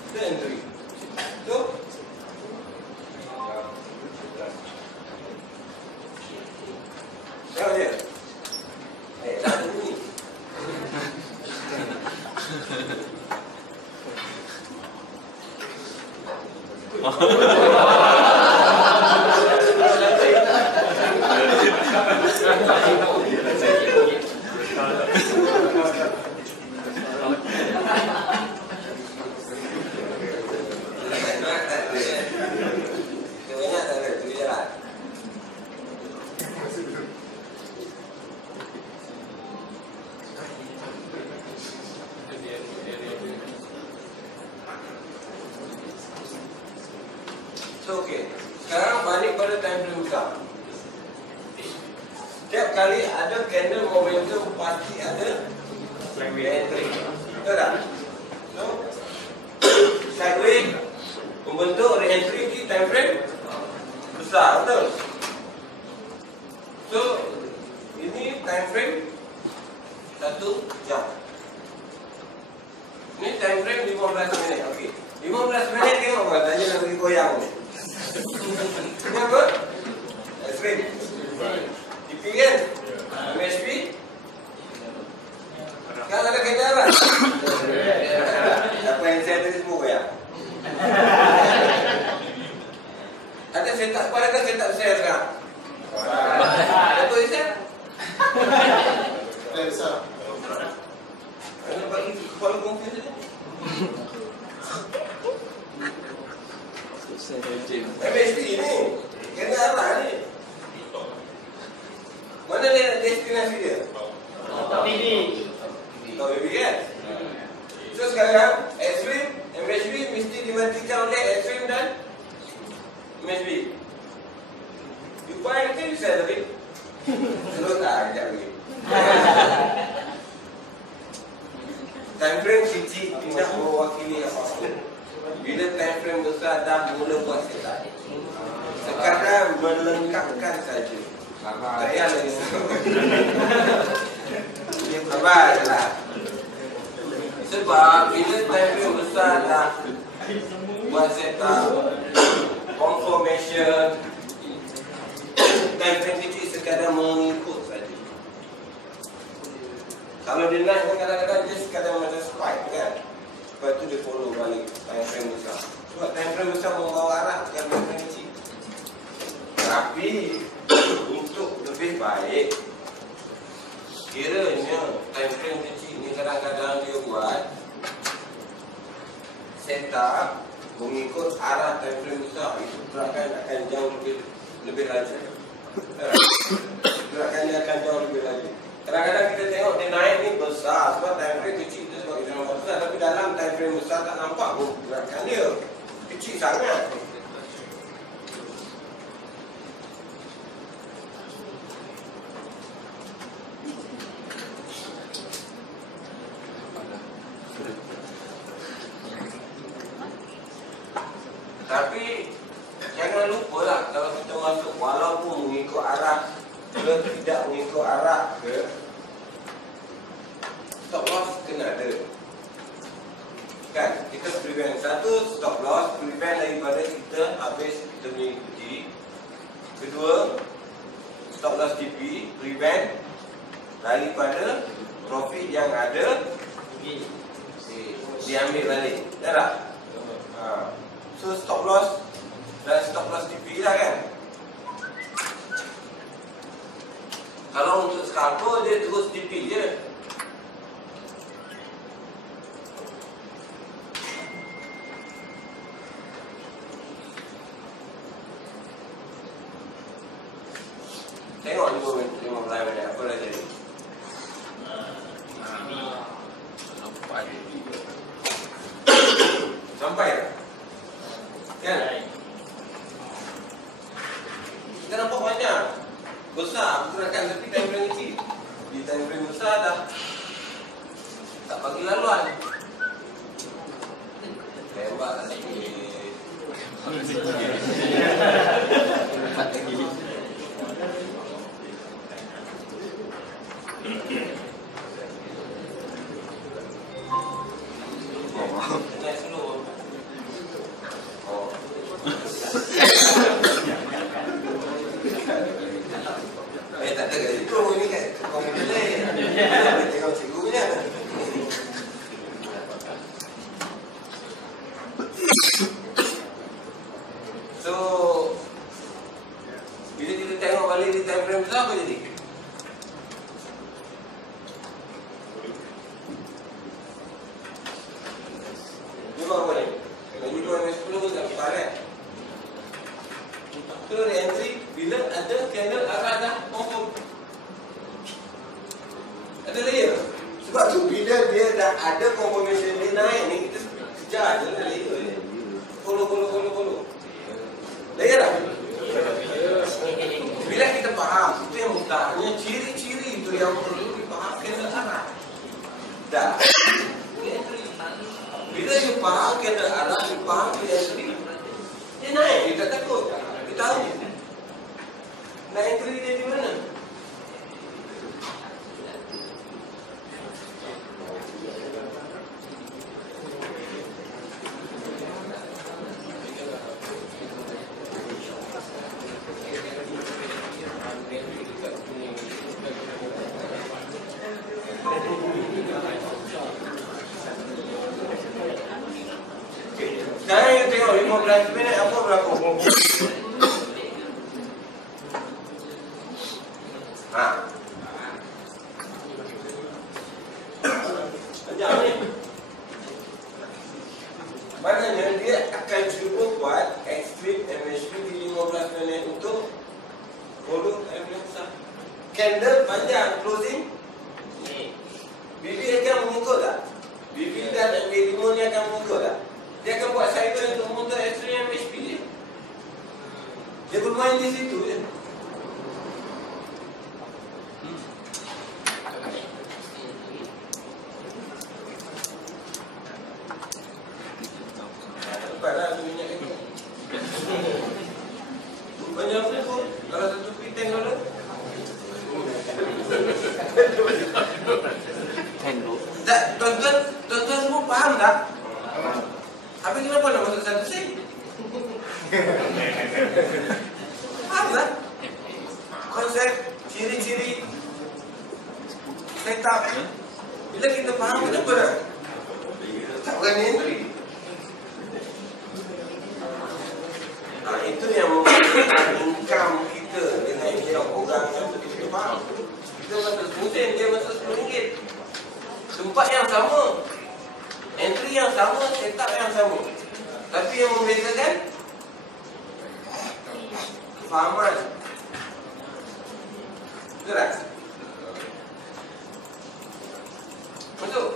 Itu entry. Tu. Tahu je? Dah ada bunyi. So, okey. Sekarang balik pada time frame besar. Setiap kali ada candle momentum pasti ada entry. Betul tak? So, sideway membentuk re-entry di time frame besar, betul? So, ini time frame 1 jam. Ini time frame 15 minit. Okey. 15 minit tengok kan, tanya nak pergi goyang ni. Ini apa? Extreme. TP kan? MSP. Sekarang ada kendaraan. Apa yang saya tadi semua goyang? Ada setup, adakah setup saya sekarang? Apa yang saya? selalu confuse je. MSP ni kena arah ni. Mana dia destinasi dia? TV. Tahu baby kan? So sekarang Xtream, MSB mesti dimatikan oleh Xtream dan MSB. You buy anything you sell it. Terus tak ajak lagi. Time frame kecil tidak mewakili apa-apa. Bila time frame besar dah mula buat setup, sekadar melengkapkan saja. Tak payah lagi. Sabarlah. Sebab bila time frame besar dah buat setup, confirmation, time frame kecil sekadar mengikut saja. Kalau dia naik kadang-kadang dia sekadar macam spike kan. Lepas tu dia follow balik time frame besar. Sebab time frame besar membawa arah ke time frame kecil. Tapi untuk lebih baik, kiranya time frame kecil ni kadang-kadang dia buat setup mengikut arah time frame besar. Itu gerakan akan jauh lebih laju. Gerakannya akan jauh lebih laju. Kadang-kadang kita tengok dia naik ni besar sebab time frame kecil tu sebab kita nampak besar. Tapi dalam time frame besar tak nampak pun gerakan dia kecil sangat. Tapi jangan lupa lah kalau kita masuk walaupun mengikut arah ke tidak mengikut arah ke, stop loss kena ada. Kan? Kita prevent. Satu, stop loss prevent daripada kita habis kita mengikuti. Kedua, stop loss TP prevent daripada profit yang ada diambil balik. Dah tak? So stop loss dan stop loss TP lah kan. Kalau untuk scalper dia terus TP je. Tengok 15 minit apa dah jadi. Sampai tak? Kan? Kita nampak banyak besar gerakan tapi time frame kecil. Di time frame besar dah tak bagi laluan. Tembak lah sikit. Naik slow. Oh. Tak ada kat situ. Ini kat komputer lain. Tengok cikgunya. So bila kita tengok balik di time frame besar apa jadi? Dia baru apa ni? Lagi 210 pun tak lepas kan? So re-entry bila ada candle arah dah confirm. Ada layer. Sebab tu bila dia dah ada confirmation dia naik ni, kita kejar je lah layer je. Follow. Layer tak? Bila kita faham, itu yang mustahilnya ciri-ciri itu yang perlu dipaham candle arah. Dah. Bila you faham candle arah, you faham re-entry, dia naik, dia tak takut. Dia tahu nak entry dia di mana. Sekarang you tengok 15 minit apa berlaku. Sekejap ni. Maknanya dia akan cuba buat extreme MHP di 15 minit untuk produk air besar. Candle panjang, closing bibi akan mengikut tak? Bibi dan B5 ni akan mengikut tak? Dia akan buat cycle untuk motor extreme MHP dia. Dia bermain di situ je. Cepatlah tu minyak itu. Banyak apa pun. Kalau satu piteng dulu. Tak, tuan-tuan semua faham tak? Habis kenapa nak masuk satu sen? Faham tak? Konsep, ciri-ciri setup. Bila kita faham, kenapa tak? Tak berani entry. Itu yang membuat income kita dengan dia orang yang kita faham. Kita masuk sen, dia masuk RM10. Tempat yang sama, entry yang sama, setup yang sama. Tapi yang membezakan kefahaman. Betul tak? Masuk.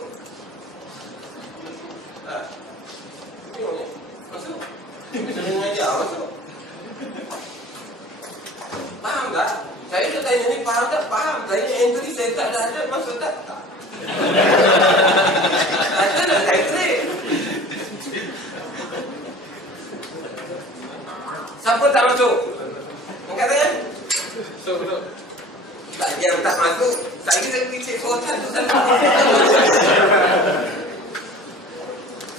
Tengok ni. Masuk. Saya mengajar, masuk. Faham tak? Saya dah tanya ni, faham tak? Faham. Tanya entry, setup dah ada, masuk tak? Tak. Ada dah saya trade. Siapa tak masuk? Angkat tangan. Tak, yang tak masuk. Saya pergi cek soalan tu sana.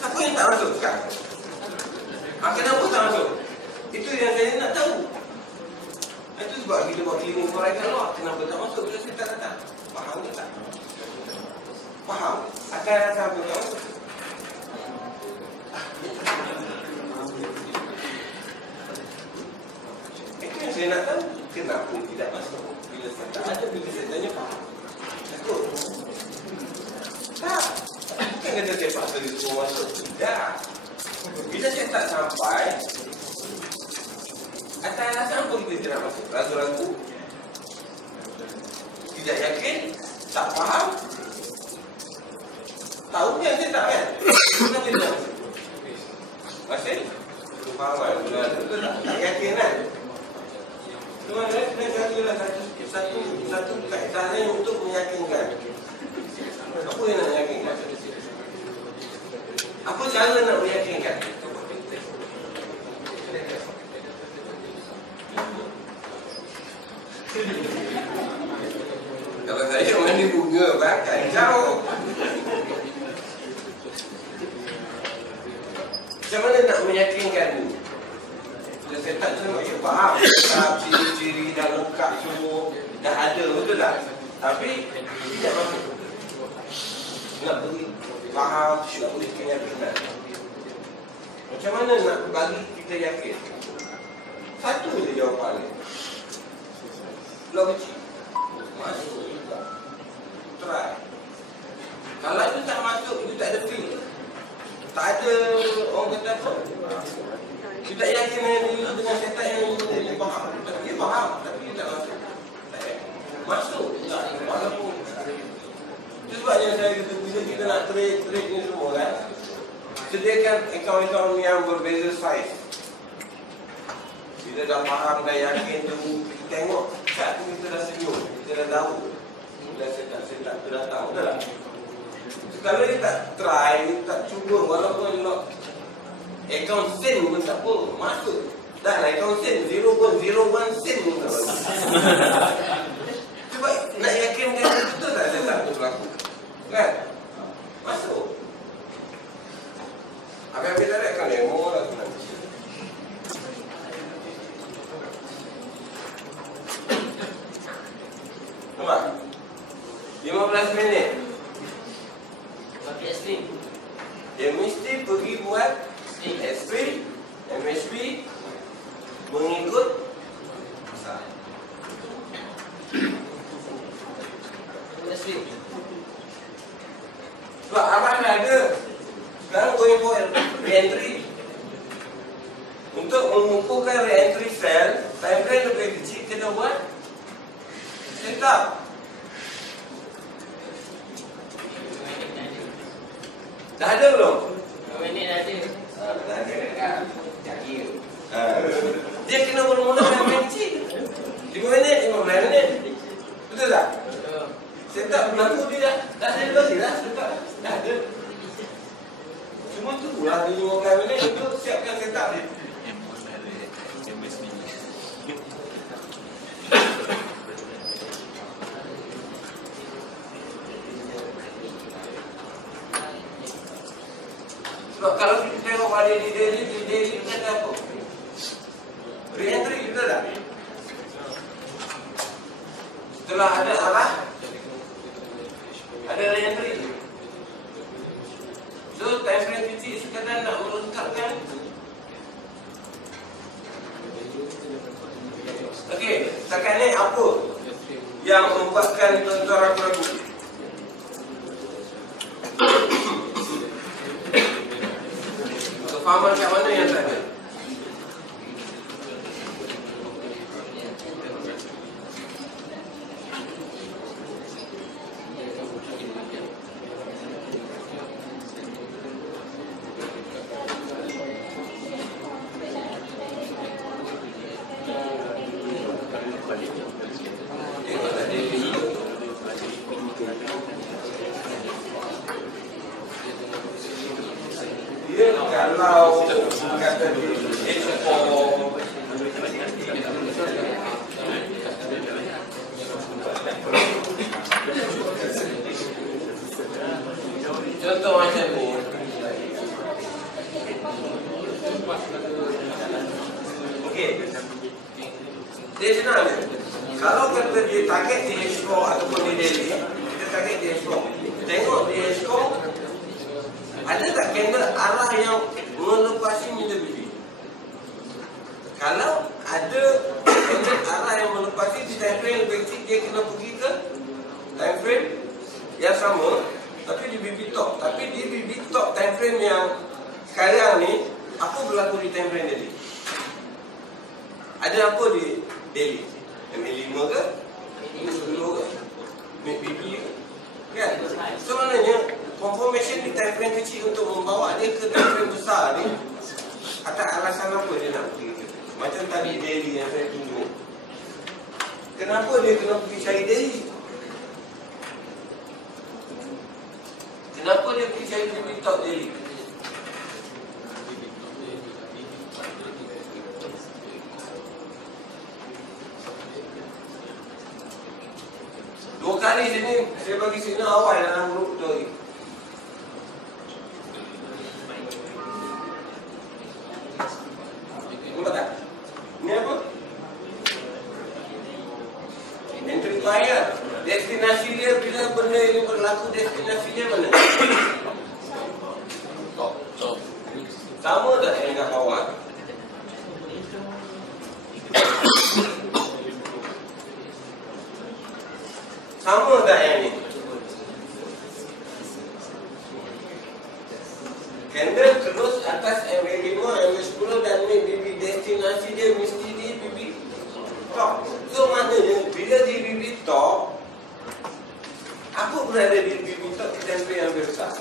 Siapa yang tak masuk sekarang? Kenapa tak masuk? Itu yang saya nak tahu. Itu sebab kita buat cleaning foreign law. Kenapa tak masuk bila saya tak datang? Faham ke tak? Faham? Akan rasa apa tak masuk? Itu yang saya nak tahu. Kenapa tidak masuk? Bila saya tak ada, bila saya tanya faham. Takut? Tak. Bukan kata saya paksa dia semua masuk. Tidak. Bila saya tak sampai, atas rasa apa kita tidak masuk? Ragu-ragu? Tidak yakin? Tak faham? Tahu yang saya tak kan? Kenapa tidak masuk? Masih? Faham kan? Betul tak? Tak yakin kan? Cuma saya kena satu kaedah untuk meyakinkan. Apa yang nak meyakinkan? Apa cara nak meyakinkan? Kalau saya mandi bunga bakal jauh. Macam mana nak meyakinkan ni? Bila saya tak cuma saya faham ciri-ciri dah lengkap semua, dah ada, betul tak? Tapi tidak masuk. Nak beri faham, nak beri keyakinan. Macam mana nak bagi kita yakin? Satu je jawapan ni. Blok kecil. Masuk juga. Try. Kalau itu tak masuk, itu tak ada feel. Tak ada orang kata apa. Kita yakin dengan setup yang dia faham. Dia faham, tapi dia tak masuk. Tak yakin. Masuk tak? Walaupun. Itu sebabnya saya kata, bila kita nak trade ni semua kan, sediakan akaun-akaun yang berbeza saiz. Bila dah faham, dah yakin tu, kita tengok saat tu kita dah senyum, kita dah tahu. Dah setup tu datang, betul tak? Kalau dia tak try, dia tak cuba, walaupun lock akaun sen pun tak apa, masuk. Dah lah akaun sen, 0.01 sen pun tak apa. Cuba nak yakinkan betul tak setup tu berlaku? Kan? Masuk. Habis-habis tak ada akan demo lah sebenarnya. Nampak? 15 minit. Pakai string. Dia mesti pergi buat extreme, MHP mengikut masa. String. Sebab abang dah ada. Sekarang going forward Re-entry. Untuk mengumpulkan re-entry sel, time frame lebih kecil, kena buat setup. Dah ada belum? 2 minit dah ada. Dah ada. Dia kena mula-mula time frame kecil. 5 minit, 15 minit. Betul tak? Setup berlaku dia dah ada bagi lah. Setup dah ada. Cuma tu lah dia 15 minit untuk siapkan setup dia. Sebab kalau kita tengok pada di daily kata apa? Re-entry, betul tak? Setelah ada arah, ada re-entry. So, time frame kecil sekadar nak melengkapkan. Okey, setakat ni apa yang membuatkan tuan-tuan ragu-ragu? Kefahaman kat mana yang tak ada? Dia kalau kata ekspor contoh macam ni. Okey. Dia senang je. Kalau kata dia target di ekspor ataupun di daily, kita target di ekspor. Tengok di ekspor ada tak candle arah yang melepasi meja bibi? Kalau ada candle arah yang melepasi di time frame lebih kecil, dia kena pergi ke time frame yang sama tapi di bibi top. Tapi di bibi top time frame yang sekarang ni, apa berlaku di time frame daily? Ada apa di daily? MA5 ke? MA10 ke? MACD ke? Kan? Sebenarnya confirmation di time frame kecil untuk membawa dia ke time frame besar ni, atas alasan apa dia nak pergi ke? Macam tadi daily yang saya tunjuk. Kenapa dia kena pergi cari daily? Kenapa dia pergi cari BB top daily? Dua kali sini saya bagi signal awal dalam grup tu lagi. Nampak tak? Ini apa? Entry buyer. Destinasi dia bila benda ini berlaku, destinasi dia mana? Top. Sama tak yang kat bawah? Sama tak yang ni? Candle terus atas MA5, MA10 dan ni BB destinasi dia mesti di BB top. So maknanya bila di BB top, apa berada di BB top di tempat yang besar?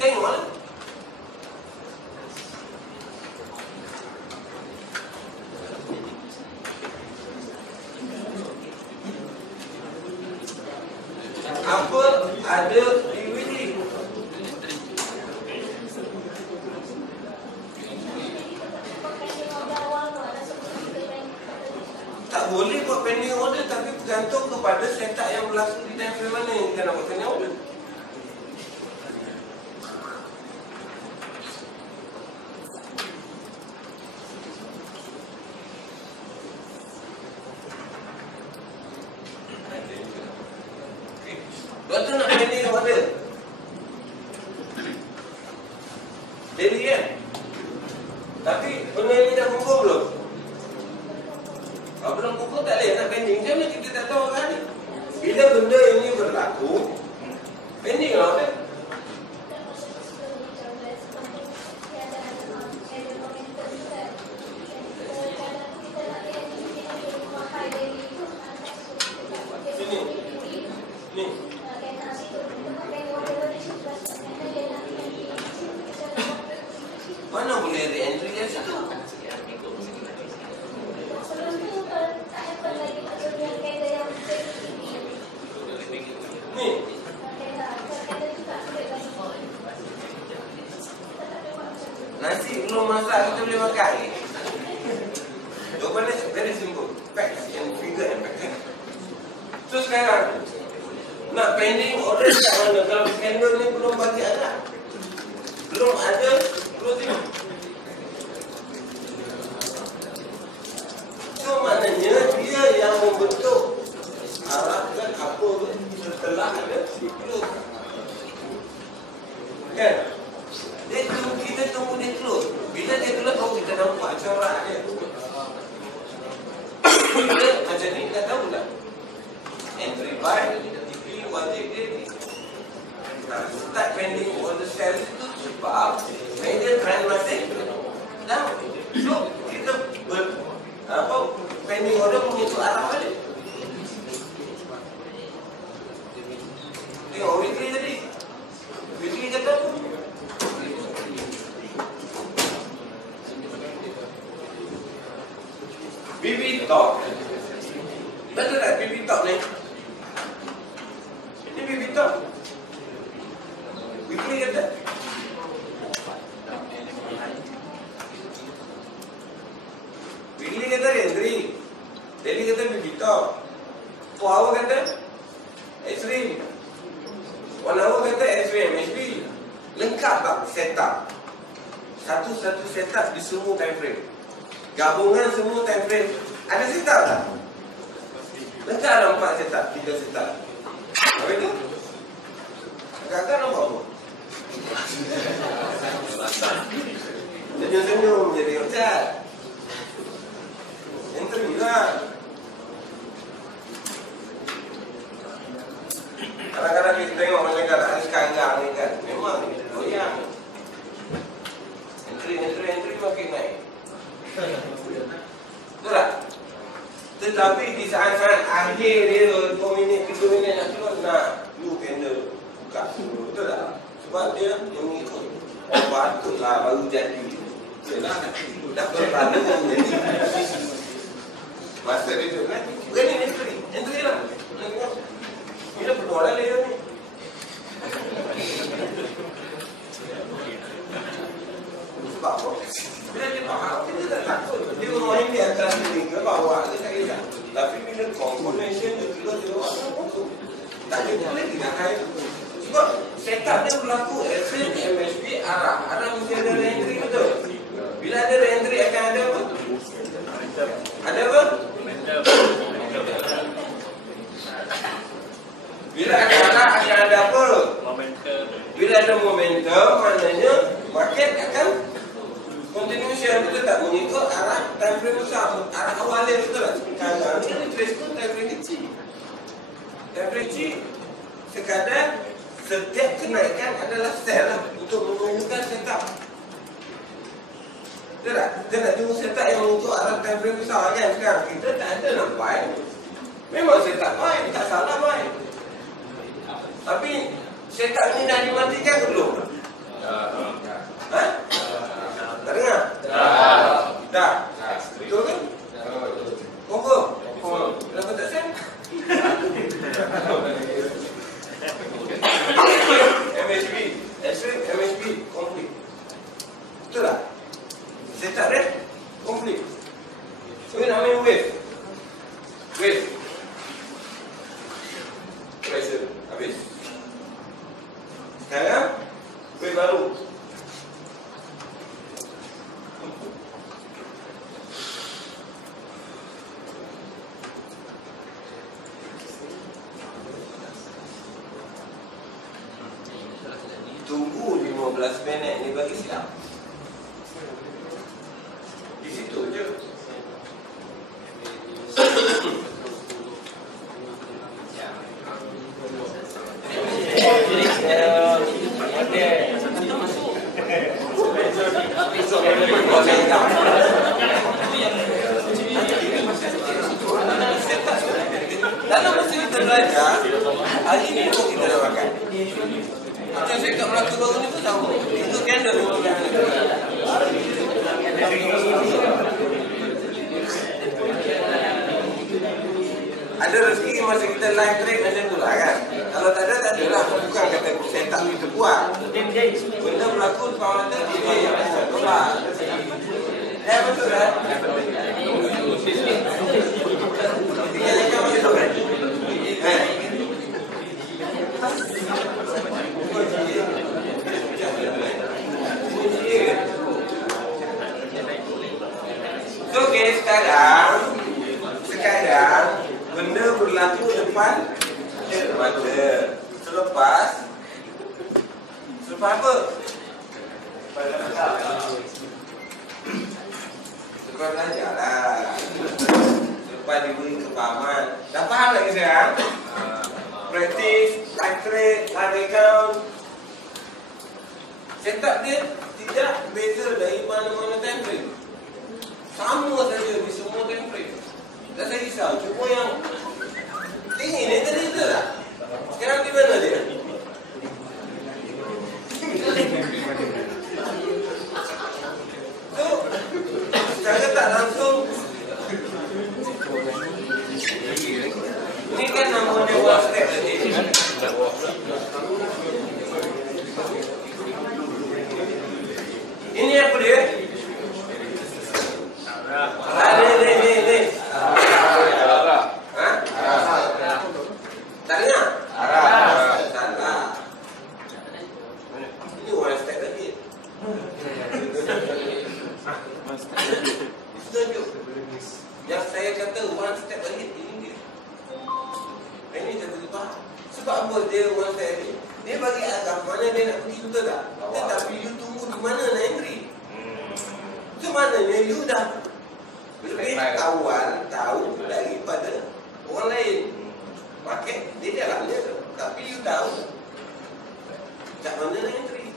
Tengoklah. Apa ada DVD? Tak boleh buat pending order, tapi bergantung kepada setup yang berlaku di time frame mana yang kita nak buat pending order. Lepas tu nak pending order daily kan? Tapi benda ni dah kumpul belum? Kalau belum kumpul tak boleh nak pending. Macam mana kita tak tahu kan? Bila benda ini berlaku, Pending lah kan? Sini. Ni. Mana boleh re-entry dia situ? Ni. Nasi belum masak, kita boleh makan. Jawapannya very simple. Facts and figure and pattern. So sekarang nak pending order kat mana? Kalau scanner ni belum bagi ada. Belum ada closing. So maknanya dia yang membentuk arahkan apa setelah ada close. Kan? Dia tunggu, kita tunggu dia close. Bila dia close baru kita nampak corak dia. Bila macam ni kita tahu tak? Entry by DP wajib dia ni. Start pending on the cells itu sebab major trend masing dan so kita pending order mengikut arah balik. Tengok weekly tadi. Weekly kata BB top. Betul tak BB top ni? Ini BB top. Weekly kata. Weekly kata entry. Daily kata BB top. 4 hour kata X-ray. 1 hour kata X-ray MHB. Lengkap tak setup? Satu-satu setup di semua time frame. Gabungan semua time frame. Ada setup tak? Lengkap ada 4 setup, 3 setup. Apa itu? Agak-agak nampak apa? Senyum-senyum jadi ocat. Enter juga. Kadang-kadang kita tengok macam keadaan sekarang ni kan. Memang goyang. Entry makin naik. Betul tak? Tetapi di saat-saat akhir dia 2 minit, 3 minit nak keluar, nak blue candle buka. Betul tak? Sebab dia mengikut. Patutlah baru jadi. Yelah nak tidur. Dah berlalu jadi. Masa dia tu kan? Bukan ni entry lah. Bila penuh lah layer ni. Sebab apa? Bila dia faham, kita tak takut. Dia main di atas ni ke bawah ke tak kisah. Tapi bila combination dia tiba-tiba tak ada boleh tidak kaya. Sebab setup dia berlaku Excel, MSB, arah. Arah mesti ada re-entry betul. Bila ada re-entry akan ada apa? Ada apa? Bila ada arah akan ada apa? Momentum. Bila ada momentum, maknanya market akan continuation. Betul tak? Mengikut arah time frame besar. Arah awal dia betul tak? Sekarang ni trace pun time frame kecil. Time frame kecil sekadar setiap kenaikan adalah sell lah untuk menunjukkan setup. Betul tak? Kita nak tunggu setup yang mengikut arah time frame besar kan? Sekarang kita tak ada nak buy. Memang setup buy, tak salah buy. Tapi setup ni dah dimatikan ke belum? Ha? Tak dengar? Dah. Betul kan? Confirm? Kenapa tak send? MHB. MHB complete. Betul tak? Setup dia complete. So ini namanya wave. Wave. Pressure. Habis. Sekarang wave baru. Tunggu 15 minit ni bagi silap. Di situ je. Dalam masa kita belajar, hari ini pun kita dah makan. Macam saya kat Melaka baru ni pun sama. Itu candle yang kita ada rezeki masa kita live trade macam tu lah kan. Kalau tak ada, tak ada lah. Bukan kata set up kita buat. Benda berlaku depan mata dia yang tolak. Betul kan? Tinggal ikan macam tu kan? So okay, sekarang benda berlaku depan mata. Selepas apa? Selepas belajar lah. Selepas diberi kepahaman. Dah faham lagi sekarang? Praktis, live trade, live account. Setup dia tidak beza dari mana-mana time frame. Sama saja di semua time frame. Tak saya risau. Cuma yang tinggi ni tadi tu lah. Sekarang di mana dia? So, secara tak langsung ini kan namanya one step tadi. Ini apa dia? Ni. Tanya. Salah. Ini one step lagi. Setuju. Yang saya kata one step lagi ini dia. Ini saya terlibat. Sebab apa dia one step lagi? Dia bagi agam mana dia nak pergi, betul tak? Tetapi you tunggu di mana nak entry. Itu maknanya you dah lebih awal tahu daripada orang lain. Pakai dia jalannya tu. Tapi you tahu kat mana nak entry.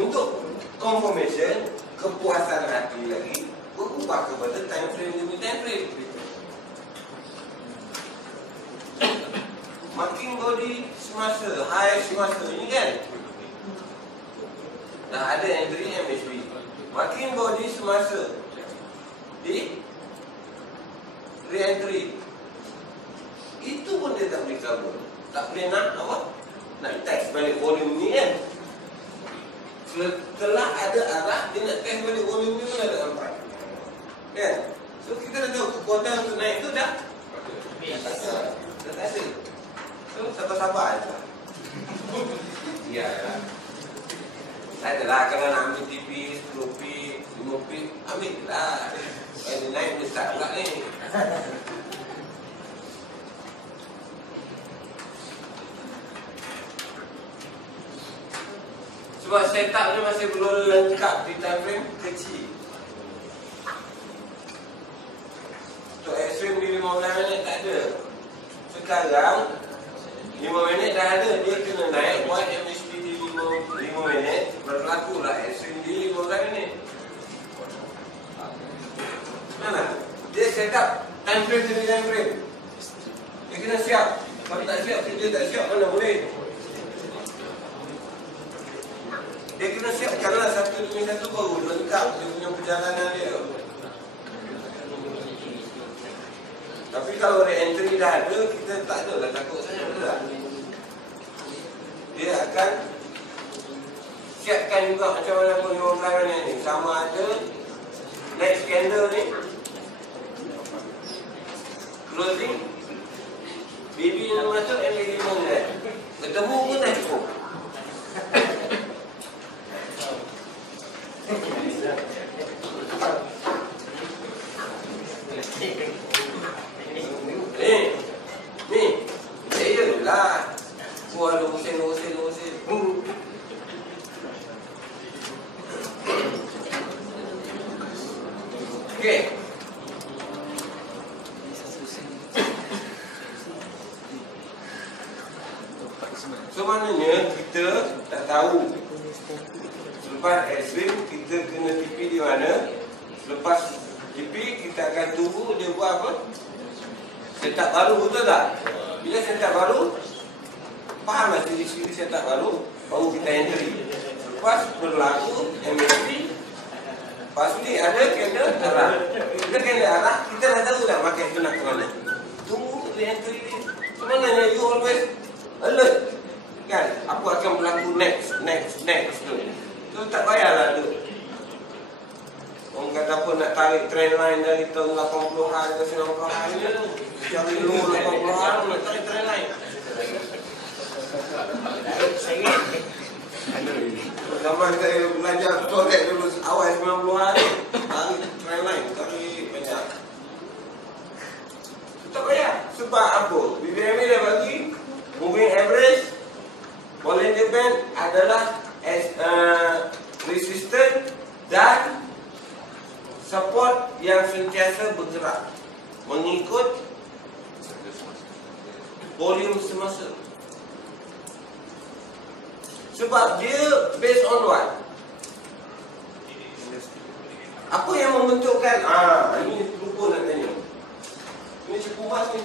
Untuk confirmation, kepuasan hati lagi berubah kepada time frame demi time frame. Marking body semasa, high semasa ini kan dah ada entry MHB. Marking body semasa di re-entry itu pun dia tak boleh cover. Tak boleh nak apa? Nak test balik volume ni kan. Setelah ada arah dia nak test balik volume ni pun ada nampak kan. So kita dah tahu kekuatan untuk naik tu dah dah tak ada. So sabar-sabar je. Ya lah. Tak adalah kalau nak ambil TP 10p 5p ambil lah. Kalau naik dia start pula ni. Sebab setup dia masih belum lengkap di time frame kecil. Untuk extreme di 15 minit tak ada. Sekarang 5 minit dah ada. Dia kena naik buat MHB di 5 minit. Berlakulah extreme di 15 minit. Mana? Dia setup time frame demi time frame. Dia kena siap. Kalau tak siap, dia tak siap mana boleh. Dia kena siapkanlah satu demi satu baru lengkap dia punya perjalanan dia. Tapi kalau re-entry dah ada, kita tak ada lah takut sangat, betul tak? Dia akan siapkan juga macam mana pun 15 minit ni. Sama ada next candle ni closing baby yang masuk MA5 ni ketemu pun dah cukup. Ni saya lah buat usin. Okey. So maknanya kita tak tahu Lepas ekstrim, kita kena TP di mana? Lepas TP, kita akan tunggu dia buat apa? Setup baru, betul tak? Bila setup baru, faham lah ciri-ciri setup baru, baru kita entry. Lepas berlaku MSP. Lepas ni ada kena arah. Bila kena arah, kita dah tahu tak market tu nak ke mana. Tunggu dia entry ni. Sebenarnya you always alert. Kan? Apa akan berlaku next tu. Tu tak payahlah tu. Orang kata apa nak tarik trend line dari tahun 80-an ke 90-an ni tu. Cari dulu 80-an nak tarik trend line. Zaman saya belajar forex dulu awal 90-an ni, tarik trend line, tarik banyak. Tak payah. Sebab apa? BBM ni dah bagi moving average, Bollinger Band adalah resistant dan support yang sentiasa bergerak mengikut volume semasa. Sebab dia based on what? Apa yang membentukkan? Ini lupa nak tanya. Ini cukup mas ni.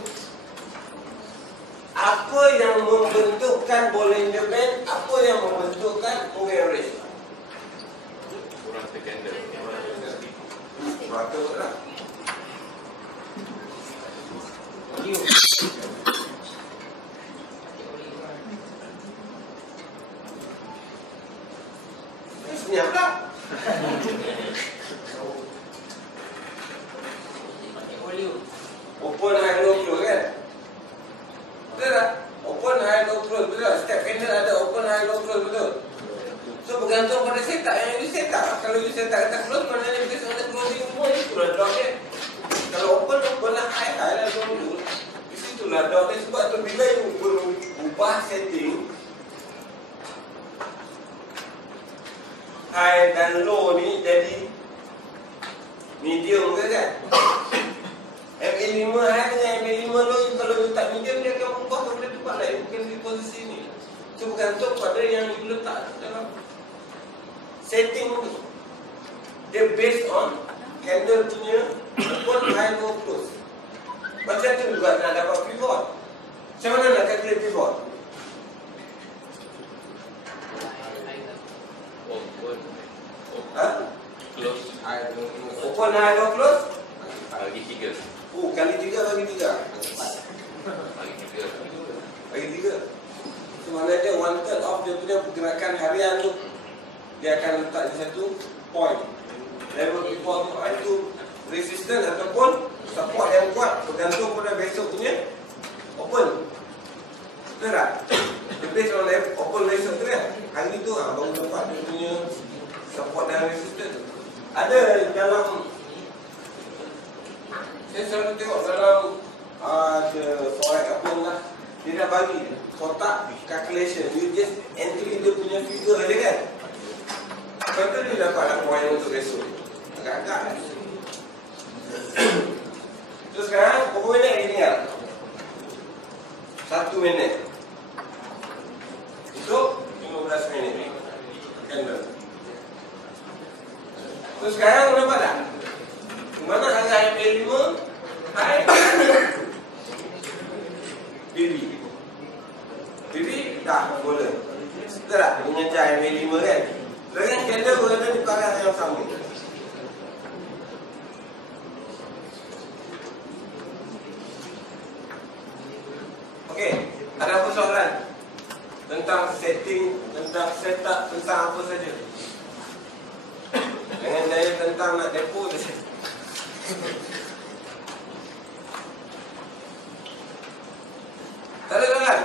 Apa yang membentukkan Bollinger Band? Apa yang membentukkan moving average? Kurang tekan dah. Betul lah. Senyap tak? Open high low close kan? Betul tak? Open high low close betul tak? Step candle ada open high low close betul? So bergantung pada setup yang you set up. Kalau you set up kata close, maknanya kita ada closing semua, itulah drop dia. Kalau open lah high lah dulu. Di situlah drop dia. Sebab tu bila you berubah setting high dan low ni jadi medium ke kan? MA5 high dengan MA5 low, kalau you tak medium dia akan berubah kepada tempat lain, bukan di posisi ni. So bergantung pada yang you letak dalam setting ni. Dia based on candle punya open high low close. Macam tu juga nak dapat pivot. Macam mana nak calculate pivot? Close. Open high low close? Bagi 3. Kali 3 bagi 3. Bagi 3. Bagi 3. Sebenarnya 1/3 of dia punya pergerakan harian tu dia akan letak di satu point. Level before itu resistance ataupun support yang kuat bergantung pada besok punya open. Betul tak? Dia based on open besok tu kan? Hari tu baru dapat dia punya support dan resistance. Ada dalam, saya selalu tengok dalam ada forex apa lah, dia dah bagi kotak calculation. You just entry dia punya figure je kan. Lepas tu dia dapat point untuk besok. Agak-agak. So sekarang berapa minit lagi tinggal? 1 minit. Untuk 15 minit. Candle. So sekarang nampak tak? Mana harga MA5 high? BB dah boleh. Betul tak? Mengejar MA5 kan? Dengan candle berada di perkara yang sama. Okey, ada apa soalan? Tentang setting, tentang setup, tentang apa saja. Jangan saya tentang nak depo je. Tak ada soalan?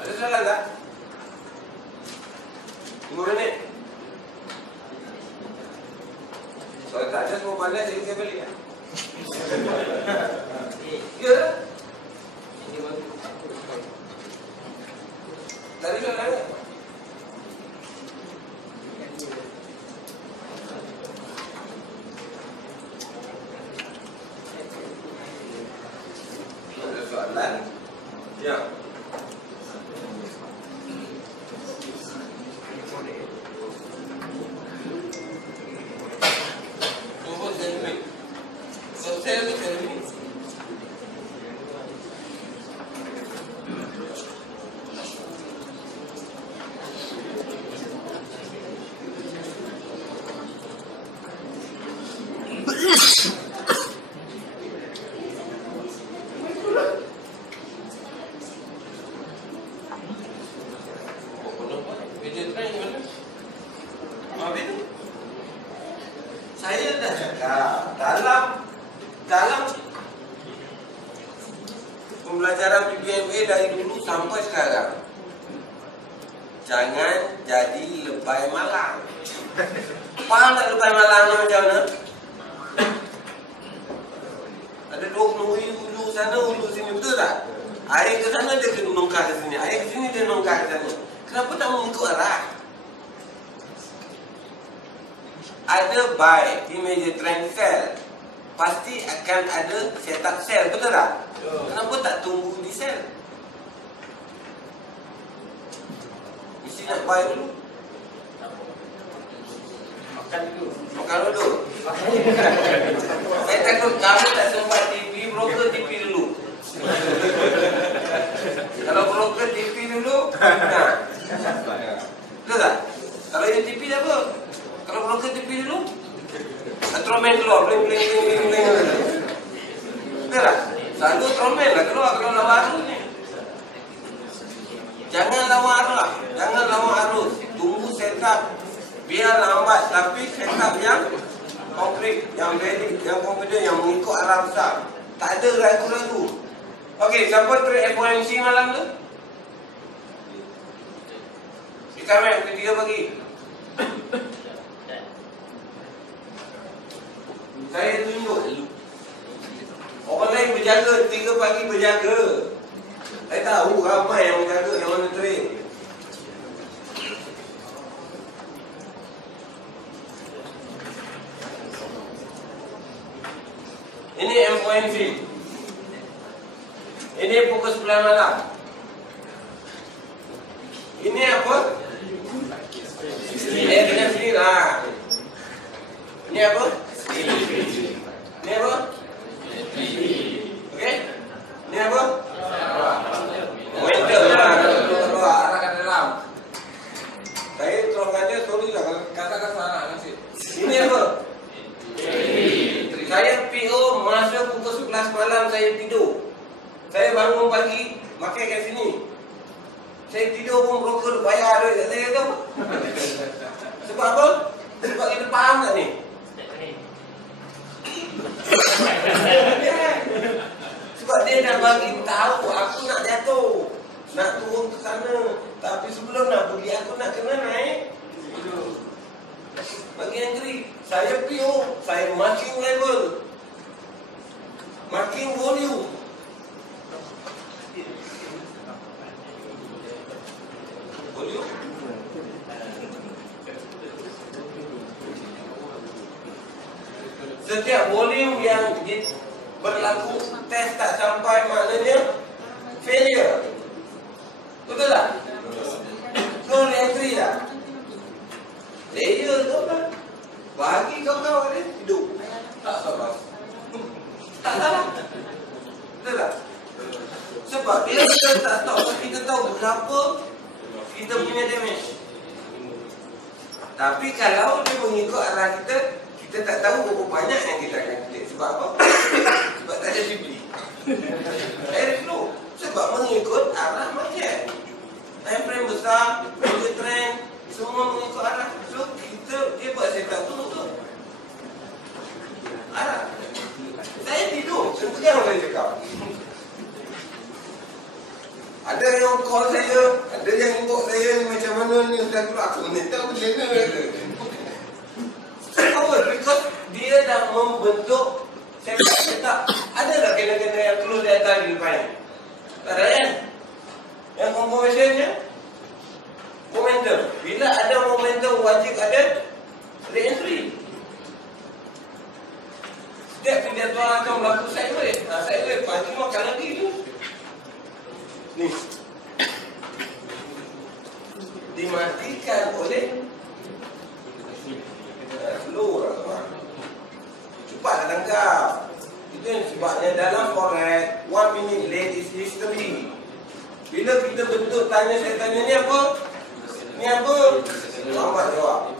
Ada soalan tak? 5 minit. Kalau tak ada semua pandai, saya balik lah. Ya. Tak ada soalan tak? Ada soalan? Ya. pembelajaran PPMA dari dulu sampai sekarang. Jangan jadi lebay malang. Faham tak lebay malangnya macam mana? Ada dua hulu sana, hulu sini, betul tak? Air ke sana dia kena nongkar ke sini, air ke sini dia nongkar ke sana. Kenapa tak mengikut arah? Ada by image trend cell, pasti akan ada setup sel, betul tak? Kenapa tak tunggu di sel? Mesti nak buy dulu. Makan dulu. Saya takut kamu tak sempat TP, broker TP dulu. Kalau broker TP dulu, nah, betul tak? Kalau ini TP dah apa? Kalau broker TP dulu, tromen keluar, bling. Betul tak? Selalu tromen lah keluar kalau lawan arus ni. Jangan lawan arus, jangan lawan arus. Tunggu setup, biar lambat tapi setup yang konkret, yang valid, yang confident, yang mengikut arah besar. Tak ada ragu-ragu. Okey, siapa trade FOMC malam tu? Kita main pukul 3 pagi. Saya tunjuk. Orang lain berjaga 3 pagi berjaga. Saya tahu ramai yang berjaga yang mana trade. Ini FOMC. Ini pukul 9 malam. Ini apa? Kena sini lah. Ini apa? Ini apa? Okey? Ini apa? Momentum lah. Kalau arah ke dalam. Saya tolong aja, sorry lah kalau kata-kata salah nasib. Ini apa? Saya PO masa pukul 11 malam saya tidur. Saya bangun pagi, makan kat sini. Saya tidur pun broker bayar duit kat saya tu. Sebab apa? Sebab kita faham tak ni? Sebab dia dah bagi tahu aku nak jatuh, nak turun ke sana. Tapi sebelum nak pergi aku nak kena naik. Bagi entry, saya PO, saya marking level, marking volume. Volume? Setiap volume yang berlaku test tak sampai maknanya failure. Betul tak? No entry tak? Layer tu apa? Bagi kawan-kawan dia hidup. Tak salah. Tak salah. Betul tak? Sebab bila kita tak tahu, kita tahu berapa kita punya damage. Tapi kalau dia mengikut arah kita, kita tak tahu berapa banyak yang kita akan create. Sebab apa? Sebab tak ada TP. Air flow. Sebab mengikut arah market. Time frame besar, major trend, semua mengikut arah. So dia buat setup tu betul. Arah. Saya tidur, sepegang saya cakap. Ada yang call saya, ada yang inbox saya ni macam mana ni sudah keluar. Aku ni tahu dia ni. Apa? Because dia dah membentuk setup. Ada tak kena-kena yang close data di depan? Tak ada kan? Yang confirmationnya momentum. Bila ada momentum wajib ada re-entry. Setiap penjatuhan akan berlaku sideways. Sideways pagi makan lagi tu. Ni dimatikan oleh flow lah. Cepatlah tangkap. Itu yang sebabnya dalam forex 1 minute late is history. Bila kita bentuk tanya, saya tanya ni apa? Ni apa? Lambat jawab.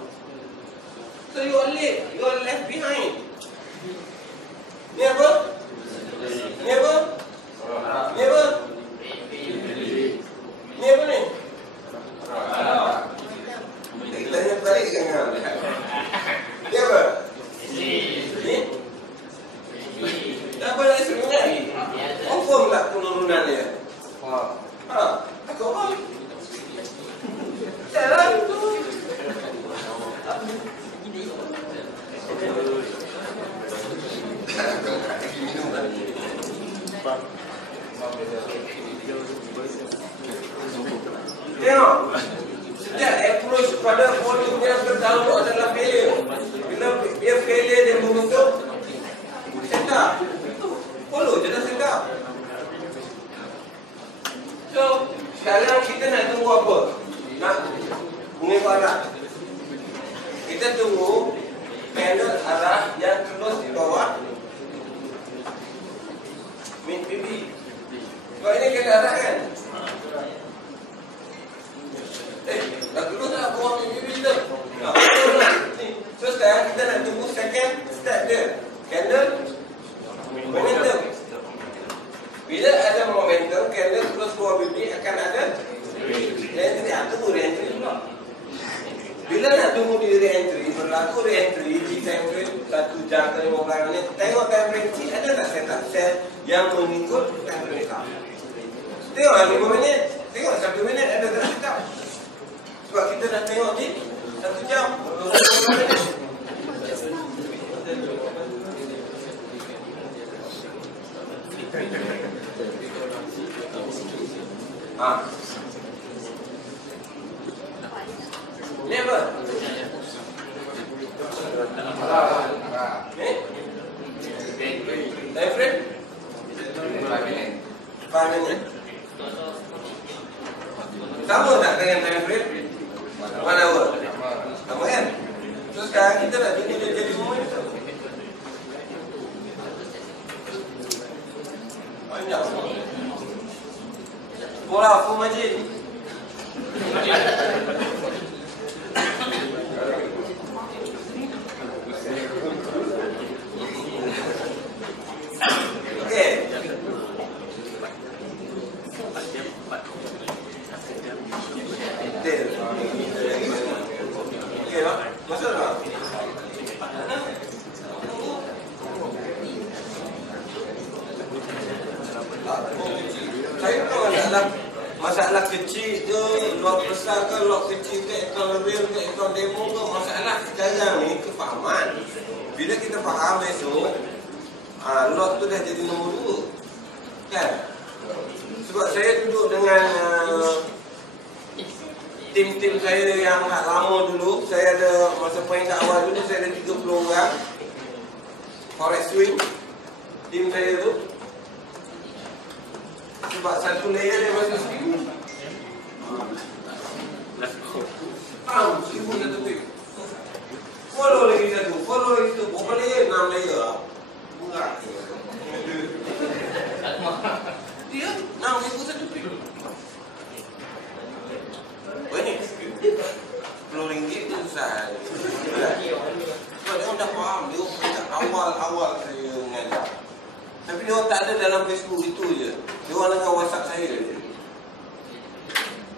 So you are late, you are left behind. Ni apa? Ni apa? Ni apa? Ni apa ni? Kita tanya balik kan? Ni apa? Ni? Dah apa lagi sebenarnya? Confirm tak turun turunan dia. Takut apa? Jalan tu. Tengok. Setiap approach pada volume yang berdownload adalah failure. Bila dia failure, dia membentuk setup. Follow je dah setup. So, sekarang kita nak tunggu apa? Nak mengikut arah. Kita tunggu panel arah yang terus di bawah mid PB. Sebab ini kita arah kan? Dah terus nak bawah mid PB tu. So sekarang kita nak tunggu second step dia. Candle momentum. Bila ada momentum, candle terus bawah PB akan ada re-entry. Tunggu re-entry pula. Bila nak tunggu di re-entry, berlaku re-entry di time frame 1 jam ke 15 minit. Tengok time frame C, ada tak setup set yang mengikut time frame A? Tengok 5 minit, tengok 1 minit ada tak setup. Sebab kita dah tengok di 1 jam 15 minit. Ni apa? Time frame? 5 minit. Sama tak dengan time frame? 1 hour. Sama kan? So sekarang kita nak tunggu dia jadi momentum. Banyak. Bola full margin. Masalah kecil ke, lot besar ke, lot kecil ke, account real ke, account demo ke, masalah sekarang ni kefahaman. Bila kita faham esok, lot tu dah jadi nombor 2 kan? Sebab saya duduk dengan tim-tim saya yang lama dulu. Saya ada, masa peringkat awal dulu saya ada 30 orang forex swing tim saya tu. Sebab satu layer dia masih 1000. Seribu satu pik. Follow lagi satu, follow lagi satu. Berapa layer? 6 layer lah. Murah. Dia 6,000 satu pik. Oh ini RM10 tu besar. Sebab dia dah faham. Dia peringkat awal-awal saya mengajar. Tapi dia tak ada dalam Facebook itu je. Dia orang dengan WhatsApp saya je.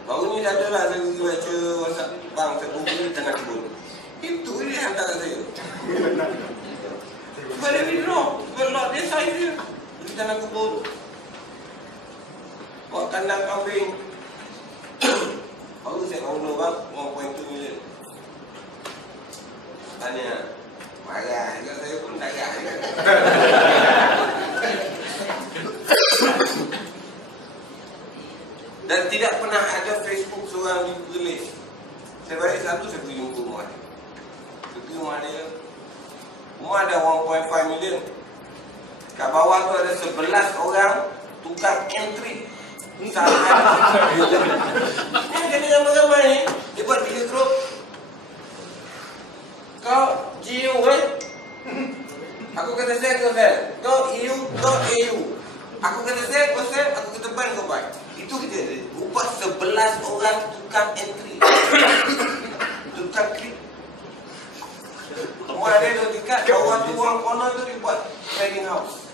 Baru ni dah ada lah saya pergi baca WhatsApp. Bang, saya kumpul di tengah kebun. Itu dia hantar kat saya. Sebab dia withdraw. Sebab lot dia saya dia. Di tengah kebun. Buat kandang kambing. Baru saya owner bang, 1.2 million. Tanya, marah. Saya pun takkan. Dan tidak pernah ada Facebook seorang ditulis. Saya balik satu, saya pergi jumpa rumah dia. Pergi rumah dia. Rumah ada 1.5 million. Kat bawah tu ada 11 orang tukang entry. Salah. Ni dia dengan ramai ni. Dia buat 3 grup. Kau GU kan? Aku kata set, kau set. Kau EU, kau EU. Aku kata set, kau set. Aku kata ban, kau ban. Itu kita buat 11 orang tukang entry. Tukang klik. Rumah dia tu tingkat, bawah tu orang corner tu dia buat trading house.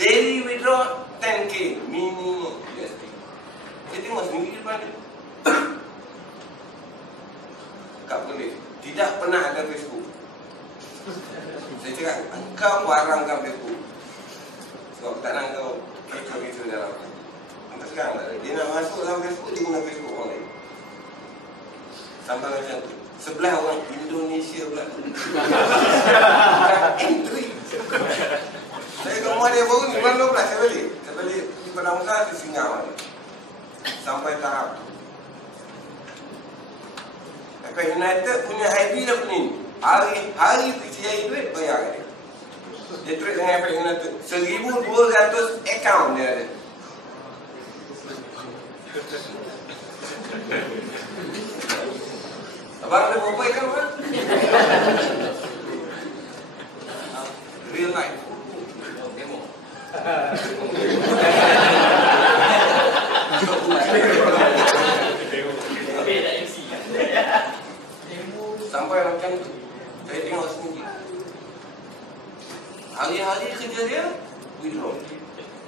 Daily withdraw 10k minimum. Saya tengok seminggu depan dia. Kak boleh. Tidak pernah ada Facebook. Saya cakap, engkau warangkan Facebook. Sebab tak nak kau guna Facebook, dia guna Facebook orang lain. Sampai macam tu. Sebelah orang Indonesia pula. Entry. Saya ke rumah dia baru ni, bulan 12 saya balik. Saya balik di Padang Besar, saya singgah mana. Sampai tahap tu. Sampai United punya ID dah punya ni. Hari PCI duit, bayar dia. Dia trade dengan Efek United. 1,200 account dia ada. Abang ada mobile kan, Abang? Real life. Demo. Sampai macam tu. Saya tengok sendiri. Hari-hari kerja dia withdraw.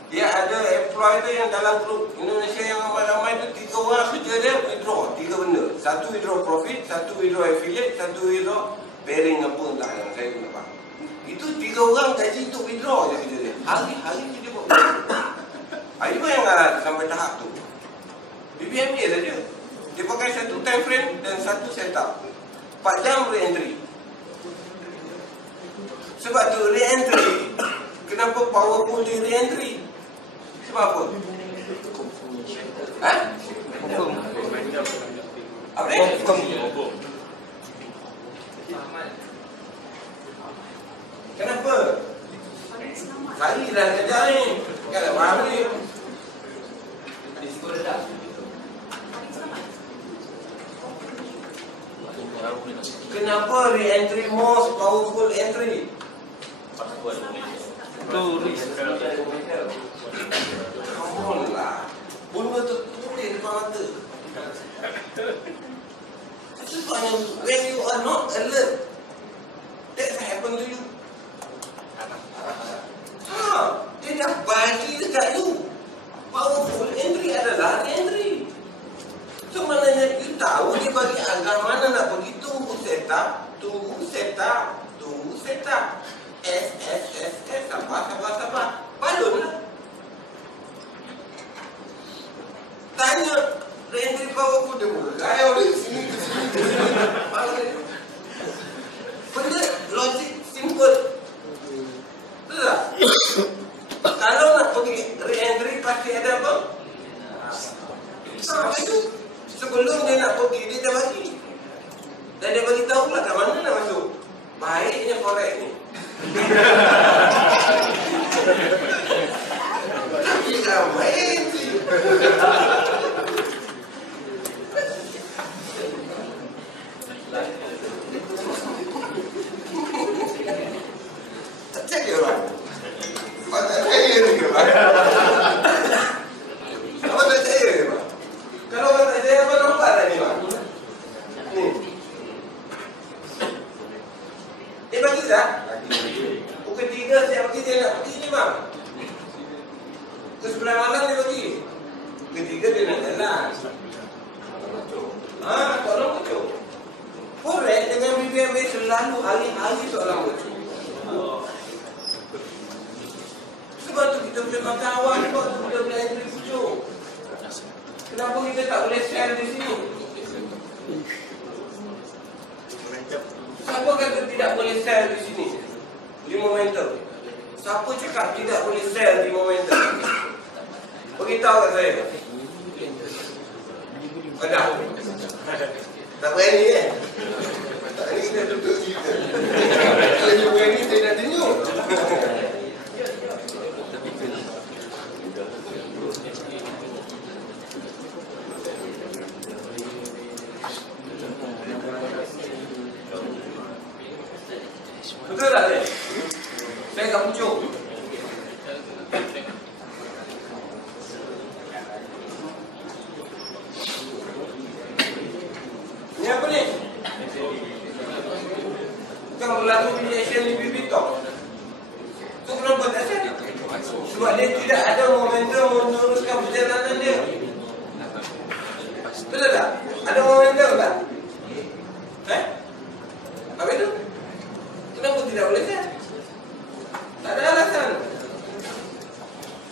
Dia ada employee dia yang dalam grup Indonesia yang ramai-ramai tu 3 orang kerja dia withdraw 3 benda. Satu withdraw profit, satu withdraw affiliate, satu withdraw pairing apa entah yang saya kena faham. Itu 3 orang gaji untuk withdraw je kerja dia. Hari-hari kerja buat. Hari pun yang sampai tahap tu. BBMA saja. Dia pakai satu time frame dan satu setup. 4 jam re-entry. Sebab tu re-entry, kenapa powerful dia re-entry? Sebab apa? Ha? Apa dia? Kenapa? Hari dah kerja ni. Kan tak faham ni. Risiko rendah. Kenapa re-entry most powerful entry? Come on lah. Benda tu tulis depan mata. Sebabnya when you are not alert, that happen to you. Dia dah bagi dekat you. Powerful entry adalah re-entry. So maknanya you tahu dia bagi agak mana nak pergi. Tunggu setup, tunggu setup, tunggu setup. Sabar. Balonlah. Tanya re-entry powerful dia mula. Saya oleh sini ke sini. Benda logik simple. Betul tak? Kalau nak pergi re-entry pasti ada apa? Itu. Sebelum dia nak pergi, dia dah bagi. Dan dia bagi tahu pula kat mana nak masuk. Baiknya forex ni. Tapi dah main sih. Tak cek dia orang. Tak cek dia orang. Apa tak cek dia orang? Kalau orang tak cek, apa nampak tak ni bang? Ni. Dia bagi tak? Pukul 3 saya bagi dia nak pergi ni bang. Ke sebelah malam dia bagi. Ketiga dia nak jalan. Tolong kocok. Forex dengan BBMA selalu hari-hari soalan kocok. Sebab tu kita punya kawan, sebab tu kita boleh entry kocok. Kenapa kita tak boleh share di sini? Siapa kata tidak boleh share di sini? Di momentum. Siapa cakap tidak boleh share di momentum? Beritahu kat saya. Padahal tak berani kan? Tak berani kita duduk kita. Kalau you berani saya dah tunjuk. Betul tak saya? Saya tak pucuk. Ni apa ni? Bukan berlaku punya action ni BB Talk. Tu kenapa tak saya? Sebab dia tidak ada momentum meneruskan perjalanan dia. Betul tak? Ada momentum tak? Apa itu? Kenapa tidak boleh saya? Tak ada alasan.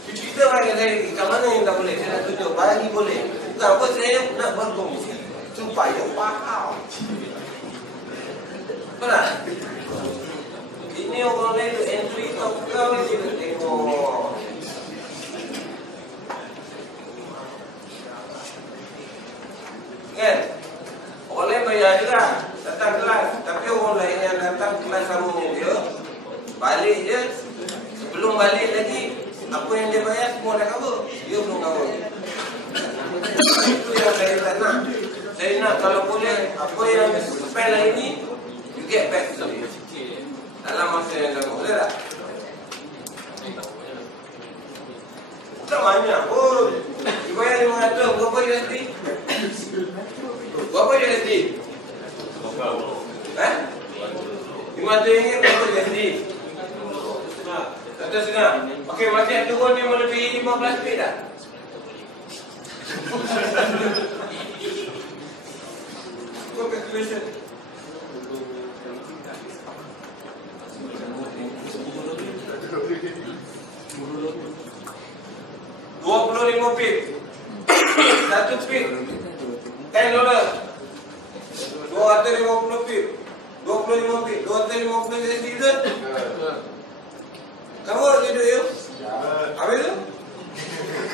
Cerita orang yang saya, kat mana yang tak boleh? Saya nak tunjuk, bagi boleh. Bukan apa, saya nak berkongsi supaya faham. Betul tak? Ini orang lain tu entry kau ni dia tengok. Kan? Orang lain bayar je lah datang kelas. Tapi orang lain yang datang kelas sama dia, balik je, sebelum balik lagi, apa yang dia bayar semua dah cover. Dia belum cover. Itu yang saya tak nak. Saya nak kalau boleh, apa yang spend hari ni, you get back to me dalam masa yang sama. Boleh tak? Bukan banyak pun. You bayar 500, berapa USD? Berapa USD? Eh? 500 ringgit berapa USD? 1,5. Okey, macam turun ni melebihi 15 feet tak? Go calculation. $25 feet. 1 feet $10. 250 feet 25 feet 250 USD tu. Kamu je duit you? Habis tu?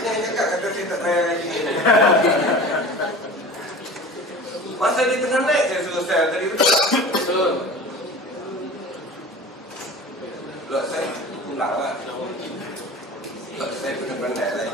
Jangan cakap kata saya tak bayar lagi. Masa dia tengah naik saya suruh sell tadi. Betul. Loh saya pulang lah. Loh saya benar-benar lah.